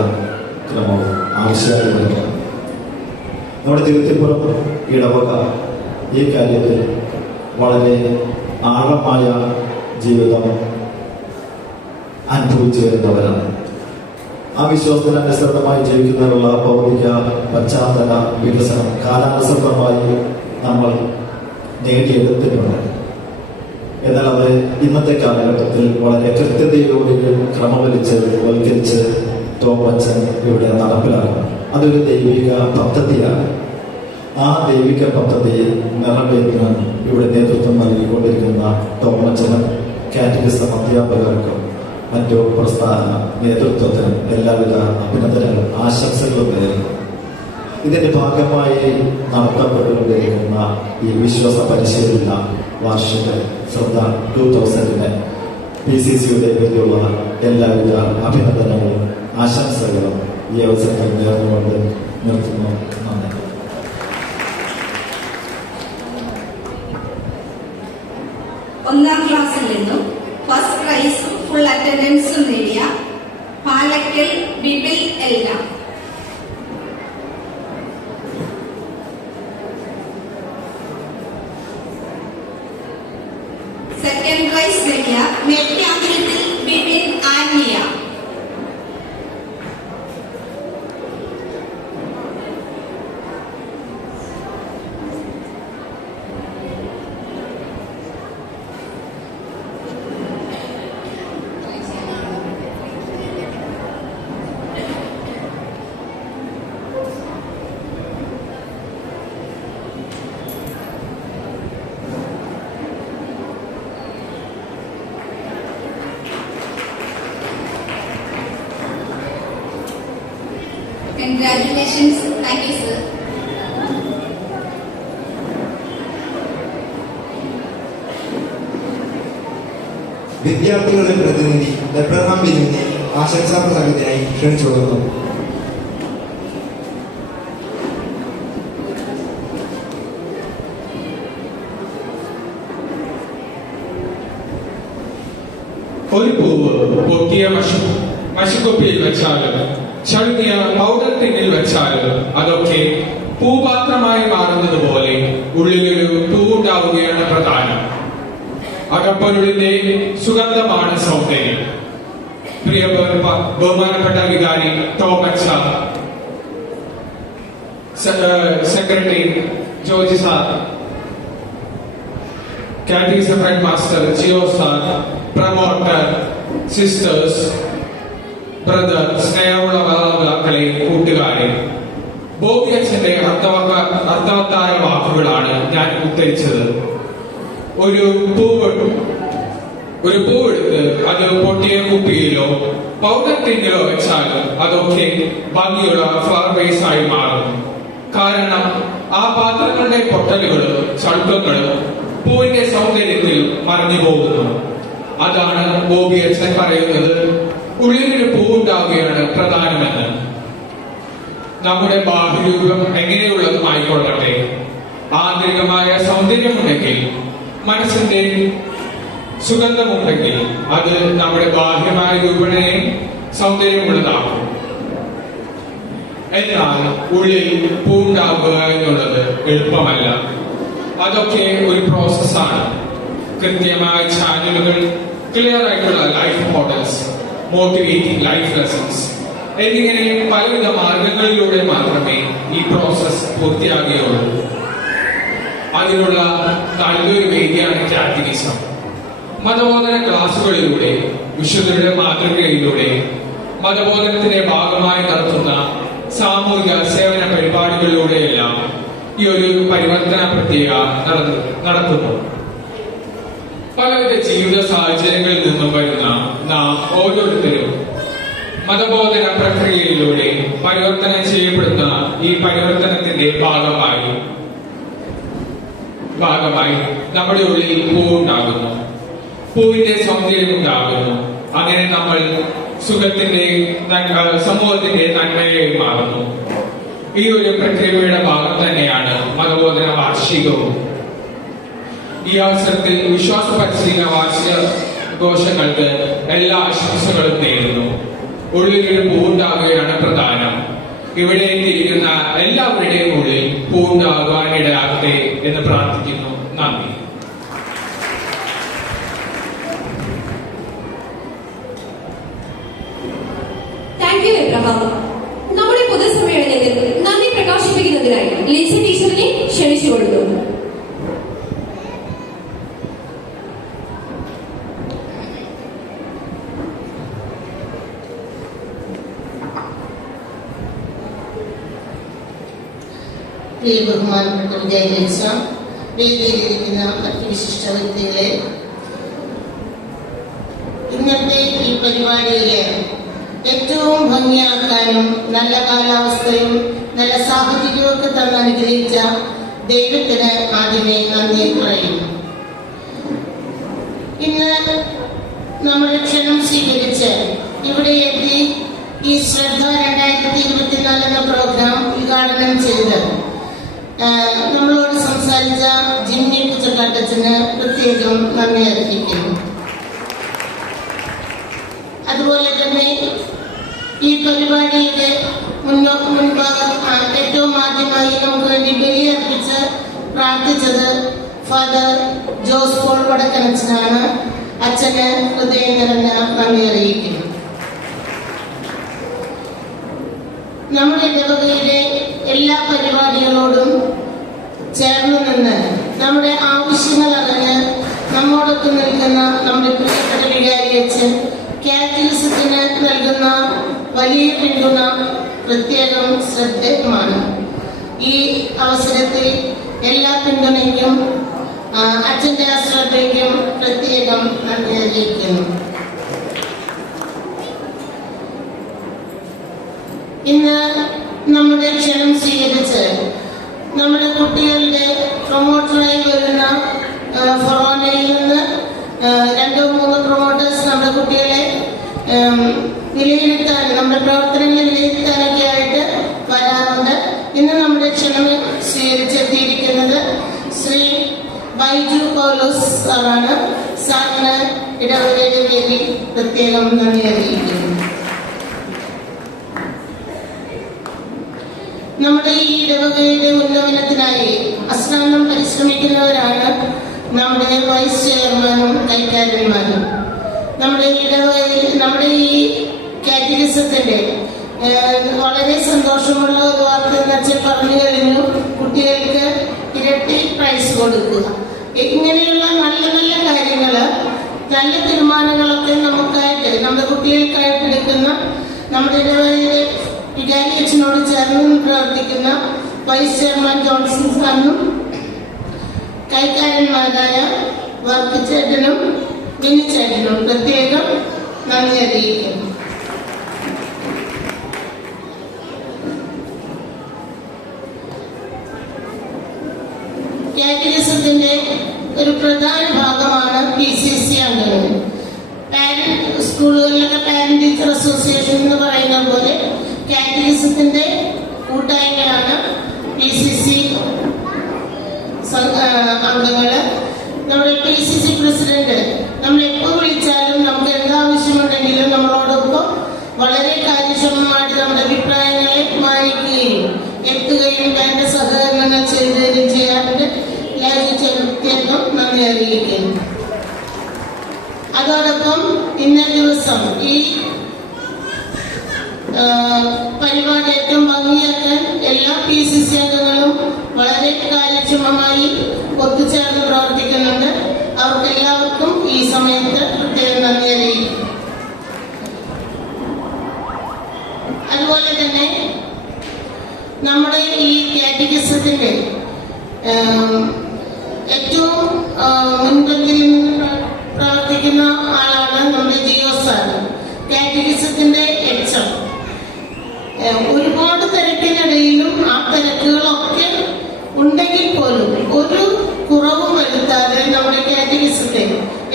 ക്രമവും ആവശ്യമായിട്ട് നമ്മുടെ തിരുത്തിപ്പുറം ഇടവക ഈ കാര്യത്തിൽ വളരെ ആഴമായ ജീവിതം അനുഭവിച്ചു വരുന്നവരാണ്. ആ വിശ്വാസത്തിന് അനുസൃതമായി ജീവിക്കുന്നതിനുള്ള ഭൗതിക പശ്ചാത്തല വികസനം കാലാനുസൃതമായി നമ്മൾ നേടിയെടുത്തിട്ടുണ്ട്. എന്നാൽ അത് ഇന്നത്തെ കാലഘട്ടത്തിൽ വളരെ കൃത്യതയോടെ ക്രമവൽക്കരിച്ച് ടോമച്ചൻ ഇവിടെ നടപ്പിലാക്കണം. അതൊരു ദൈവിക പദ്ധതിയാണ്. ആ ദൈവിക പദ്ധതി നിറവേറ്റാൻ ഇവിടെ നേതൃത്വം നൽകിക്കൊണ്ടിരിക്കുന്ന ടോമച്ചനും കാറ്റഗിസം അധ്യാപകർക്കും മറ്റു പ്രസ്ഥാന നേതൃത്വത്തിനും എല്ലാവിധ അഭിനന്ദനങ്ങളും ആശംസകളും നേരുന്നു. ഇതിന്റെ ഭാഗമായി നടത്തപ്പെട്ടുകൊണ്ടിരിക്കുന്ന ഈ വിശ്വാസ പരിശീലന വാർഷിക ശ്രദ്ധ 2000 PCCയുടെ പേരിലുള്ള എല്ലാവിധ അഭിനന്ദനങ്ങളും ആശംസകളും ഈ അവസരത്തിൽ നേർന്നുകൊണ്ട് നിർത്തുന്നു. നന്ദി. ഒന്നാം ക്ലാസ്സിൽ നിന്നും ഫസ്റ്റ് പ്രൈസും ഫുൾ അറ്റൻഡൻസും നേടിയ പാലക്കൽ ബിബിൽ എൽന. സെക്കൻഡ് പ്രൈസ് നേടിയ നെറ്റ്യാമ്പലത്തിൽ Bibin ആൻമിയ. Congratulations. Thank you, sir. വിദ്യാർത്ഥികളുടെ പ്രതിനിധി എബ്രഹാം ബിനുവിനെ ആശംസാ പ്രസംഗത്തിനായി ക്ഷണിച്ചുകൊള്ളുന്നു. ഒരു പൂവ് പൊട്ടിയ മഷിക്കുപ്പിയിൽ വെച്ചാലും ചളുങ്ങിയ പൗഡർ ടിന്നിൽ വെച്ചാലും അതൊക്കെ പൂപാത്രമായി മാറുന്നത് പോലെ ഉള്ളിലൊരു പൂവുണ്ടാവുകയാണ് പ്രധാനം. അകപ്പൊരുളിന്റെ സുഗന്ധമാണ് സൗന്ദര്യം. പ്രിയ ബഹുമാനപ്പെട്ട വികാരി Tomacha, secretary George sir, catechism head master Jio sir, promoter, sisters, brother, സ്നേഹമുള്ള മാതാപിതാക്കളെ, കൂട്ടുകാരെ, ബോബിയച്ഛന്റെ അർത്ഥവത്തായ വാക്കുകളാണ് ഞാൻ ഉദ്ധരിച്ചത്. ഒരു പൂവെടുത്ത് അത് പൊട്ടിയ കുപ്പിയിലോ പൗഡർ ടിന്നിലോ വെച്ചാലും അതൊക്കെ ഭംഗിയുള്ള ഫ്ലവർ വേസ് ആയി മാറും. കാരണം ആ പാത്രങ്ങളുടെ പൊട്ടലുകളും ചളുക്കങ്ങളും പൂവിന്റെ സൗന്ദര്യത്തിൽ മറഞ്ഞു പോകുന്നു. അതാണ് ബോബി അച്ഛൻ പറയുന്നത്, ഉള്ളിലൊരു പൂവുണ്ടാവുകയാണ് പ്രധാനമെന്ന്. നമ്മുടെ ബാഹ്യരൂപം എങ്ങനെയുള്ളതുമായിക്കൊള്ളട്ടെ, ആന്തരികമായ സൗന്ദര്യമുണ്ടെങ്കിൽ, മനസ്സിന്റെ സുഗന്ധമുണ്ടെങ്കിൽ അത് നമ്മുടെ ബാഹ്യമായ രൂപണയെ സൗന്ദര്യമുള്ളതാക്കും. എന്നാൽ ഉള്ളിൽ പൂവുണ്ടാവുക എന്നുള്ളത് എളുപ്പമല്ല. അതൊക്കെ ഒരു പ്രോസസ്സാണ്. കൃത്യമായ ചാനലുകൾ, ക്ലിയർ ആയിട്ടുള്ള life models, motivating life lessons എന്നിങ്ങനെ പലവിധ മാർഗങ്ങളിലൂടെ മാത്രമേ ഈ പ്രോസസ് പൂർത്തിയാകുകയുള്ളൂ. അതിനുള്ള നല്ലൊരു വേദിയാണ് കാറ്റഗിസം. മതബോധന ക്ലാസുകളിലൂടെ, വിശുദ്ധരുടെ മാതൃകയിലൂടെ, മതബോധനത്തിന്റെ ഭാഗമായി നടത്തുന്ന സാമൂഹിക സേവന പരിപാടികളിലൂടെയെല്ലാം ഈ ഒരു പരിവർത്തന പ്രക്രിയ നടത്തുന്നു. പലവിധ ജീവിത സാഹചര്യങ്ങളിൽ നിന്നും വരുന്ന നാം ഓരോരുത്തരും മതബോധന പ്രക്രിയയിലൂടെ പരിവർത്തനം ചെയ്യപ്പെടുന്ന ഈ പരിവർത്തനത്തിന്റെ ഭാഗമായി നമ്മുടെ ഉള്ളിൽ പൂവുണ്ടാകുന്നു, പൂവിന്റെ സൗന്ദര്യം ഉണ്ടാകുന്നു. അങ്ങനെ നമ്മൾ സുഖത്തിന്റെ സമൂഹത്തിന്റെ നന്മയായി മാറുന്നു. ഈ ഒരു പ്രക്രിയയുടെ ഭാഗം തന്നെയാണ് മതബോധന വാർഷികവും. ഈ അവസരത്തിൽ വിശ്വാസ പരിശീലന വാർഷിക ഘോഷങ്ങൾക്ക് എല്ലാ ആശംസകളും നേരുന്നു. ഉള്ളിലൊരു പൂവുണ്ടാകുകയാണ് പ്രധാനം. ഇവിടെ എത്തിയിരിക്കുന്ന എല്ലാവരുടെയും ഉള്ളിൽ പൂവുണ്ടാകാനിടയാകട്ടെ എന്ന് പ്രാർത്ഥിക്കുന്നു. നന്ദി. Thank you Abraham. നമ്മുടെ പൊതുസമ്മേളനത്തിൽ നന്ദി പ്രകാശിപ്പിക്കുന്നതിനായി ലിൻസി ടീച്ചറിനെ ക്ഷണിച്ചുകൊള്ളുന്നു. പ്രിയ ബഹുമാനപ്പെട്ട വിദ്യാഭ്യാസ വേദിയിലിരിക്കുന്ന മറ്റ് വിശിഷ്ട വ്യക്തികളെ, ഇന്നത്തെ ഈ പരിപാടിയിലെ ഏറ്റവും ഭംഗിയാക്കാനും നല്ല കാലാവസ്ഥയും നല്ല സാഹചര്യവും ഒക്കെ തന്ന് അനുഗ്രഹിച്ച ദൈവത്തിന് ആദ്യമേ നന്ദി പറയുന്നു. ഇന്ന് നമ്മുടെ ക്ഷണം സ്വീകരിച്ച് ഇവിടെ എത്തി ഈ ശ്രദ്ധ 2024 എന്ന പ്രോഗ്രാം ഉദ്ഘാടനം ചെയ്ത് നമ്മളോട് സംസാരിച്ച ജിമ്മി പുച്ചക്കാട്ടച്ചന് പ്രത്യേകം നന്ദി അർപ്പിക്കുന്നു. അതുപോലെ തന്നെ ഈ പരിപാടിയുടെ മുൻപ് ഏറ്റവും ആദ്യമായി നമുക്ക് വേണ്ടി ബലിയർപ്പിച്ച് പ്രാർത്ഥിച്ചത് ഫാദർ ജോസ് പോൾ വടക്കനച്ചനാണ്. അച്ഛന് ഹൃദയം നിറഞ്ഞ നന്ദി അറിയിക്കുന്നു. നമ്മുടെ ഇടവകയിലെ എല്ലാ പരിപാടികളോടും ചേർന്ന് നിന്ന് നമ്മുടെ ആവശ്യങ്ങൾ അറിഞ്ഞ് നമ്മോടൊപ്പം നിൽക്കുന്ന നമ്മുടെ പ്രിയപ്പെട്ട വികാരി അച്ഛൻ കാറ്റഗിസത്തിന് നൽകുന്ന വലിയ പിന്തുണ പ്രത്യേകം ശ്രദ്ധേയമാണ്. ഈ അവസരത്തിൽ എല്ലാ പിന്തുണയ്ക്കും അച്ഛൻ്റെ ശ്രദ്ധയ്ക്കും പ്രത്യേകം നന്ദി അറിയിക്കുന്നു. ഇന്ന് നമ്മുടെ ക്ഷണം സ്വീകരിച്ച് നമ്മുടെ കുട്ടികളുടെ പ്രൊമോട്ടറായി വരുന്ന ഫൊറോനയിൽ നിന്ന് 2-3 പ്രൊമോട്ടേഴ്സ് നമ്മുടെ കുട്ടികളെ വിലയിരുത്താൻ, നമ്മുടെ പ്രവർത്തനങ്ങൾ വിലയിരുത്താനൊക്കെ ആയിട്ട് വരാറുണ്ട്. ഇന്ന് നമ്മുടെ ക്ഷണം സ്വീകരിച്ചെത്തിയിരിക്കുന്നത് ശ്രീ ബൈജു പൗലോസ് സാറാണ്. സാറിന് ഇടവകയുടെ പേരിൽ പ്രത്യേകം നന്ദി അറിയിക്കുന്നു. നമ്മുടെ ഈ ഇടവകയുടെ ഉന്നമനത്തിനായി അശ്രാന്തം പരിശ്രമിക്കുന്നവരാണ് നമ്മുടെ വൈസ് ചെയർമാനും കൈക്കാരന്മാരും. നമ്മുടെ ഇടവകയിൽ നമ്മുടെ ഈ കാറ്റഗിസത്തിന്റെ വളരെ സന്തോഷമുള്ള ഒരു വാർത്ത എന്ന് വെച്ചാൽ പറഞ്ഞു കഴിഞ്ഞു, കുട്ടികൾക്ക് ഇരട്ടി പ്രൈസ് കൊടുക്കുക. ഇങ്ങനെയുള്ള നല്ല നല്ല കാര്യങ്ങള്, നല്ല തീരുമാനങ്ങളൊക്കെ നമുക്കായിട്ട്, നമ്മുടെ കുട്ടികൾക്കായിട്ട് എടുക്കുന്ന നമ്മുടെ ഇടവകയിലെ വികാരി അച്ഛനോട് ചേർന്ന് പ്രവർത്തിക്കുന്ന വൈസ് ചെയർമാൻ ജോൺസൺ സാറിനും കൈക്കാരന്മാരായ വർക്ക് ചേട്ടനും ബിനിച്ചേട്ടനും പ്രത്യേകം നന്ദി അറിയിക്കുന്നു. കാറ്റഗിസത്തിന്റെ ഒരു പ്രധാന ഭാഗമാണ് PCC അംഗങ്ങൾ. സ്കൂളുകളിലൊക്കെ പാരന്റ് ടീച്ചർ അസോസിയേഷൻ എന്ന് പറയുന്ന പോലെ കാറ്റഗിസത്തിന്റെ കൂട്ടായ്മയാണ് PCC അംഗങ്ങള്. നമ്മുടെ PCC പ്രസിഡന്റ് നമ്മൾ എപ്പോൾ വിളിച്ചാലും നമുക്ക് എന്താവശ്യമുണ്ടെങ്കിലും നമ്മളോടൊപ്പം വളരെ കാര്യക്ഷമമായിട്ട് നമ്മുടെ അഭിപ്രായങ്ങളെ മാനിക്കുകയും എത്തുകയും വേണ്ട സഹകരണങ്ങൾ ചെയ്തതിനും ചെയ്യാറുണ്ട്. പ്രത്യേകം നന്ദി അറിയിക്കുന്നു. അതോടൊപ്പം ഇന്ന ദിവസം ഈ പരിപാടി ഏറ്റവും ഭംഗിയാക്കാൻ എല്ലാ PCC അംഗങ്ങളും വളരെ കാര്യക്ഷമമായി ഒത്തുചേർന്ന് പ്രവർത്തിക്കുന്നുണ്ട്. അവർക്ക് എല്ലാവർക്കും ഈ സമയത്ത് പ്രത്യേകം നന്ദി അറിയിക്കും. അതുപോലെ തന്നെ നമ്മുടെ ഈ കാറ്റഗിസത്തിന്റെ ഏറ്റവും മുൻപന്തിയിൽ നിന്ന് പ്രവർത്തിക്കുന്ന ആളാണ് നമ്മുടെ ജിയോ സാർ, കാറ്റഗിസത്തിന്റെ HM. ഒരുപാട് തിരക്കിനിടയിലും ആ തിരക്കുകളൊക്കെ ഉണ്ടെങ്കിൽ പോലും ഒരു കുറവും വരുത്താതെ നമ്മുടെ കാറ്റഗിസത്തെ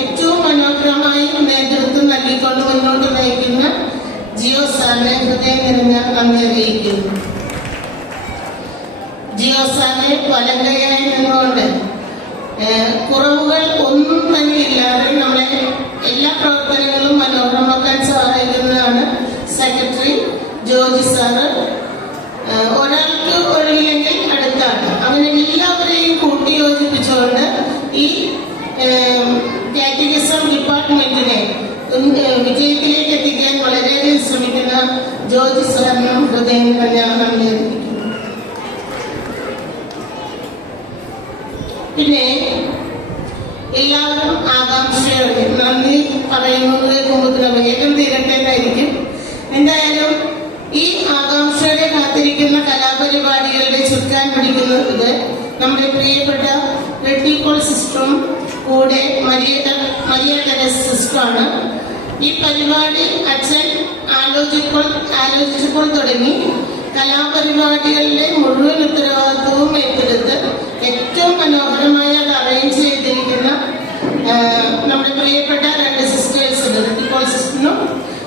ഏറ്റവും മനോഹരമായി നേതൃത്വം നൽകിക്കൊണ്ട് മുന്നോട്ട് നയിക്കുന്ന ജിയോ സാറിനെ ഹൃദയം നിറഞ്ഞ നന്ദി അറിയിക്കുന്നു. ജിയോ സാറിനെ വലങ്കയായി നിന്നുകൊണ്ട് കുറവുകൾ ഒന്നും തന്നെ ഇല്ലാതെ നമ്മളെ എല്ലാ പ്രവർത്തനങ്ങളും മനോഹരമാക്കാൻ സഹായിക്കുന്നതാണ് സെക്രട്ടറി ജോർജ് സാറ്. ഒരാൾക്ക് ഒഴിവില്ലെങ്കിൽ അടുത്താണ്, അങ്ങനെ എല്ലാവരെയും കൂട്ടിയോജിപ്പിച്ചുകൊണ്ട് ഈ കാറ്റഗിസം ഡിപ്പാർട്ട്മെന്റിനെ വിജയത്തിലേക്ക് എത്തിക്കാൻ വളരെയധികം ശ്രമിക്കുന്ന ജോർജ് സാറിനും ഹൃദയം നിറഞ്ഞ നന്ദി അറിയിക്കുന്നു. പിന്നെ എല്ലാവരും ആകാംക്ഷയോടെ നന്ദി പറയുന്നതിലേക്ക് മുമ്പ് വേഗം തീരട്ടേന്നായിരിക്കും. എന്തായാലും ഈ ആകാംക്ഷയോടെ കാത്തിരിക്കുന്ന കലാപരിപാടികളുടെ ചുക്കാൻ പിടിക്കുന്നത് നമ്മുടെ പ്രിയപ്പെട്ട റെഡ്ഡി പോൾ സിസ്റ്ററും കൂടെ മരിയ ടെരസ് സിസ്റ്ററാണ്. ഈ പരിപാടി അച്ഛൻ ആലോചിച്ചപ്പോൾ തുടങ്ങി കലാപരിപാടികളുടെ മുഴുവൻ ഉത്തരവാദിത്വവും ഏറ്റെടുത്ത് ഏറ്റവും മനോഹരമായി അത് അറേഞ്ച് ചെയ്തിരിക്കുന്ന നമ്മുടെ പ്രിയപ്പെട്ട രണ്ട് സിസ്റ്റേഴ്സ് റെഡ്ഡി പോൾ സിസ്റ്ററിനും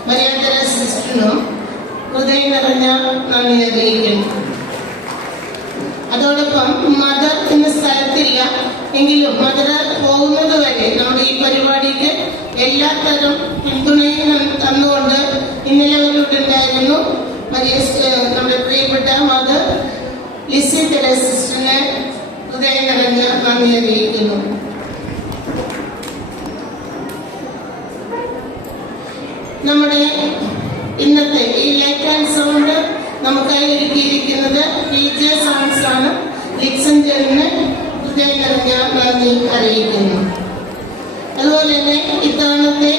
മരിയ ടെരസ് സിസ്റ്ററിനും ഹൃദയം നിറഞ്ഞ നന്ദി അറിയിക്കുന്നു. അതോടൊപ്പം മദർ എന്ന സ്ഥലത്തില്ല എങ്കിലും മദർ പോകുന്നത് വരെ നമ്മുടെ ഈ പരിപാടിക്ക് എല്ലാത്തരം പിന്തുണയും തന്നുകൊണ്ട് ഇന്നലെ ഉണ്ടായിരുന്നു നമ്മുടെ പ്രിയപ്പെട്ട മദർ ലിസി ടെരസ് സിസ്റ്ററിനെ ഹൃദയം നിറഞ്ഞ നന്ദി അറിയിക്കുന്നു. നമ്മുടെ ഇന്നത്തെ ഈ ലൈറ്റ് ആൻഡ് സൗണ്ട് നമുക്കായി ഒരുക്കിയിരിക്കുന്നത് PJ സൗണ്ട്സ് ആണ്. ലിക്സൺ ജെറിന് ഹൃദയം നിറഞ്ഞ നന്ദി അറിയിക്കുന്നു. അതുപോലെ തന്നെ ഇത്തവണത്തെ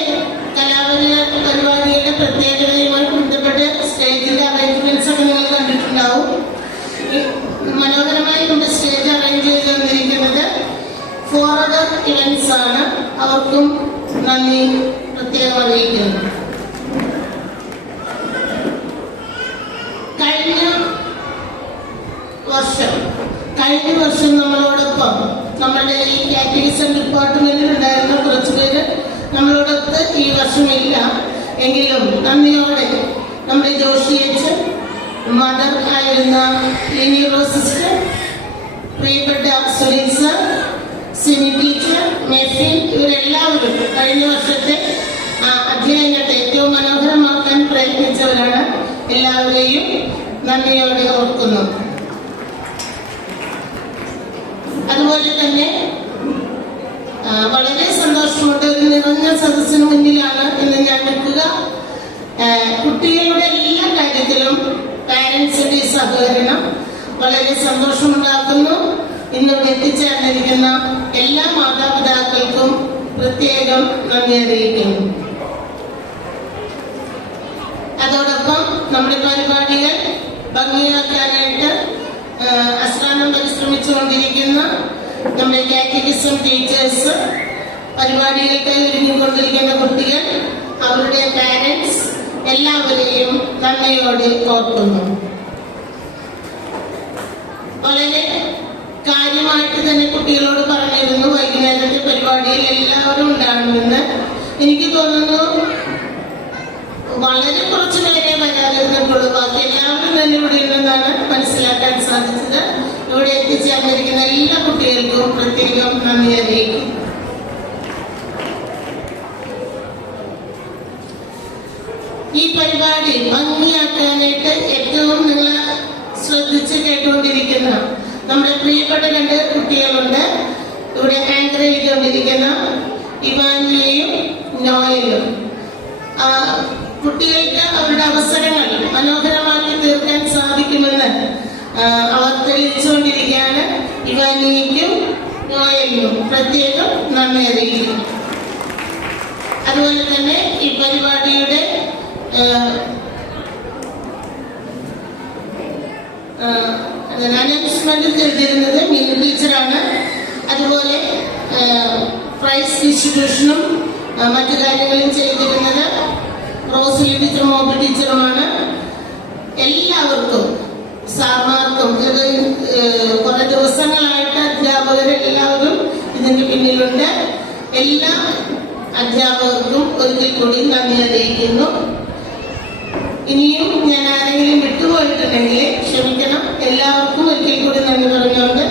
കലാപരിപാടിയുടെ പ്രത്യേകതയുമായി ബന്ധപ്പെട്ട് സ്റ്റേജിന്റെ അറേഞ്ച്മെന്റ്സ് ഒക്കെ നിങ്ങൾ കണ്ടിട്ടുണ്ടാവും. മനോഹരമായി നമ്മുടെ സ്റ്റേജ് അറേഞ്ച് ചെയ്ത് തന്നിരിക്കുന്നത് ഫോറഡർ ഇവന്റ്സ് ആണ്. അവർക്കും നന്ദി പ്രത്യേകം അറിയിക്കുന്നു. കഴിഞ്ഞ വർഷം നമ്മളോടൊപ്പം നമ്മുടെ ഈ കാറ്റഗിസം ഡിപ്പാർട്ട്മെന്റിൽ ഉണ്ടായിരുന്ന കുറച്ചുപേര് നമ്മളോടൊത്ത് ഈ വർഷമില്ല എങ്കിലും നന്ദിയോടെ നമ്മുടെ ജോഷി അച്ഛൻ, മദർ ആയിരുന്ന ലിനി റോസ് സിസ്റ്റർ, പ്രിയപ്പെട്ട സുനിൽ സർ, സിനി ടീച്ചർ, മെഫിൻ, ഇവരെല്ലാവരും കഴിഞ്ഞ വർഷത്തെ അധ്യയനത്തെ ഏറ്റവും മനോഹരമാക്കാൻ പ്രയത്നിച്ചവരാണ്. എല്ലാവരെയും നന്ദിയോടെ ഓർക്കുന്നു. അതുപോലെ തന്നെ വളരെ സന്തോഷമുണ്ട്, ഒരു നിറഞ്ഞ സദസ്സിന് മുന്നിലാണ് ഇന്ന് ഞാൻ നിൽക്കുക. കുട്ടികളുടെ എല്ലാ കാര്യത്തിലും പാരന്റ്സിന്റെ സഹകരണം വളരെ സന്തോഷമുണ്ടാക്കുന്നു. ഇന്നിവിടെ എത്തിച്ചേർന്നിരിക്കുന്ന എല്ലാ മാതാപിതാക്കൾക്കും പ്രത്യേകം നന്ദി അറിയിക്കുന്നു. അതോടൊപ്പം നമ്മുടെ പരിപാടികൾ ഭംഗിയാക്കാനായിട്ട് അശ്രാന്തം പരിശ്രമിച്ചുകൊണ്ടിരിക്കുന്ന നമ്മുടെ കാറ്റഗിസം ടീച്ചേഴ്സ്, പരിപാടികൾക്കായി ഒരുങ്ങിക്കൊണ്ടിരിക്കുന്ന കുട്ടികൾ, അവരുടെ പാരന്റ്സ് എല്ലാവരെയും നന്ദിയോടെ ഓർക്കുന്നു. വളരെ കാര്യമായിട്ട് തന്നെ കുട്ടികളോട് പറഞ്ഞിരുന്നു വൈകുന്നേരത്തെ പരിപാടിയിൽ എല്ലാവരും ഉണ്ടാകുമെന്ന്. എനിക്ക് തോന്നുന്നു വളരെ കുറച്ച് പേരെ വരാതിരുന്നിട്ടുള്ളൂ, ബാക്കി എല്ലാവരും തന്നെ ഇവിടെ ഉണ്ടെന്നാണ് മനസ്സിലാക്കാൻ സാധിച്ചത്. ഇവിടെ എത്തിച്ചേർന്നിരിക്കുന്ന എല്ലാ കുട്ടികൾക്കും പ്രത്യേകം നന്ദി അറിയിക്കും. ഈ പരിപാടി ഭംഗിയാക്കാനായിട്ട് ഏറ്റവും നിങ്ങൾ ശ്രദ്ധിച്ച് കേട്ടുകൊണ്ടിരിക്കുന്ന നമ്മുടെ പ്രിയപ്പെട്ട 2 കുട്ടികളുണ്ട് ഇവിടെ ആങ്കർ ചെയ്തുകൊണ്ടിരിക്കുന്ന ഇവാനിയയും നോയലും. കുട്ടികൾക്ക് അവരുടെ അവസരങ്ങൾ മനോഹരമാക്കി തീർക്കാൻ സാധിക്കുമെന്ന് അവർ തെളിയിച്ചുകൊണ്ടിരിക്കുകയാണ്. ഇവാനിയയ്ക്കും നോയലിനും പ്രത്യേകം നന്ദി അറിയിക്കുന്നു. അതുപോലെ തന്നെ ഈ പരിപാടിയുടെ അനൗൺസ്മെന്റ് ചെയ്തിരുന്നത് മീനു ടീച്ചറാണ്. അതുപോലെ പ്രൈസ് ഡിസ്ട്രിബ്യൂഷനും മറ്റു കാര്യങ്ങളും ചെയ്തിരുന്നത് റോസലി ടീച്ചറും മോബി ടീച്ചറുമാണ്. എല്ലാവർക്കും സാർമാർക്കും ഇത് കുറെ ദിവസങ്ങളായിട്ട് അധ്യാപകരെല്ലാവരും ഇതിന്റെ പിന്നിലുണ്ട്. എല്ലാ അധ്യാപകർക്കും ഒരിക്കൽ കൂടി നന്ദി അറിയിക്കുന്നു. ഇനിയും ഞാൻ ആരെങ്കിലും വിട്ടുപോയിട്ടുണ്ടെങ്കിൽ ക്ഷമിക്കണം. എല്ലാവർക്കും ഒരിക്കൽ കൂടി നന്ദി പറഞ്ഞുകൊണ്ട്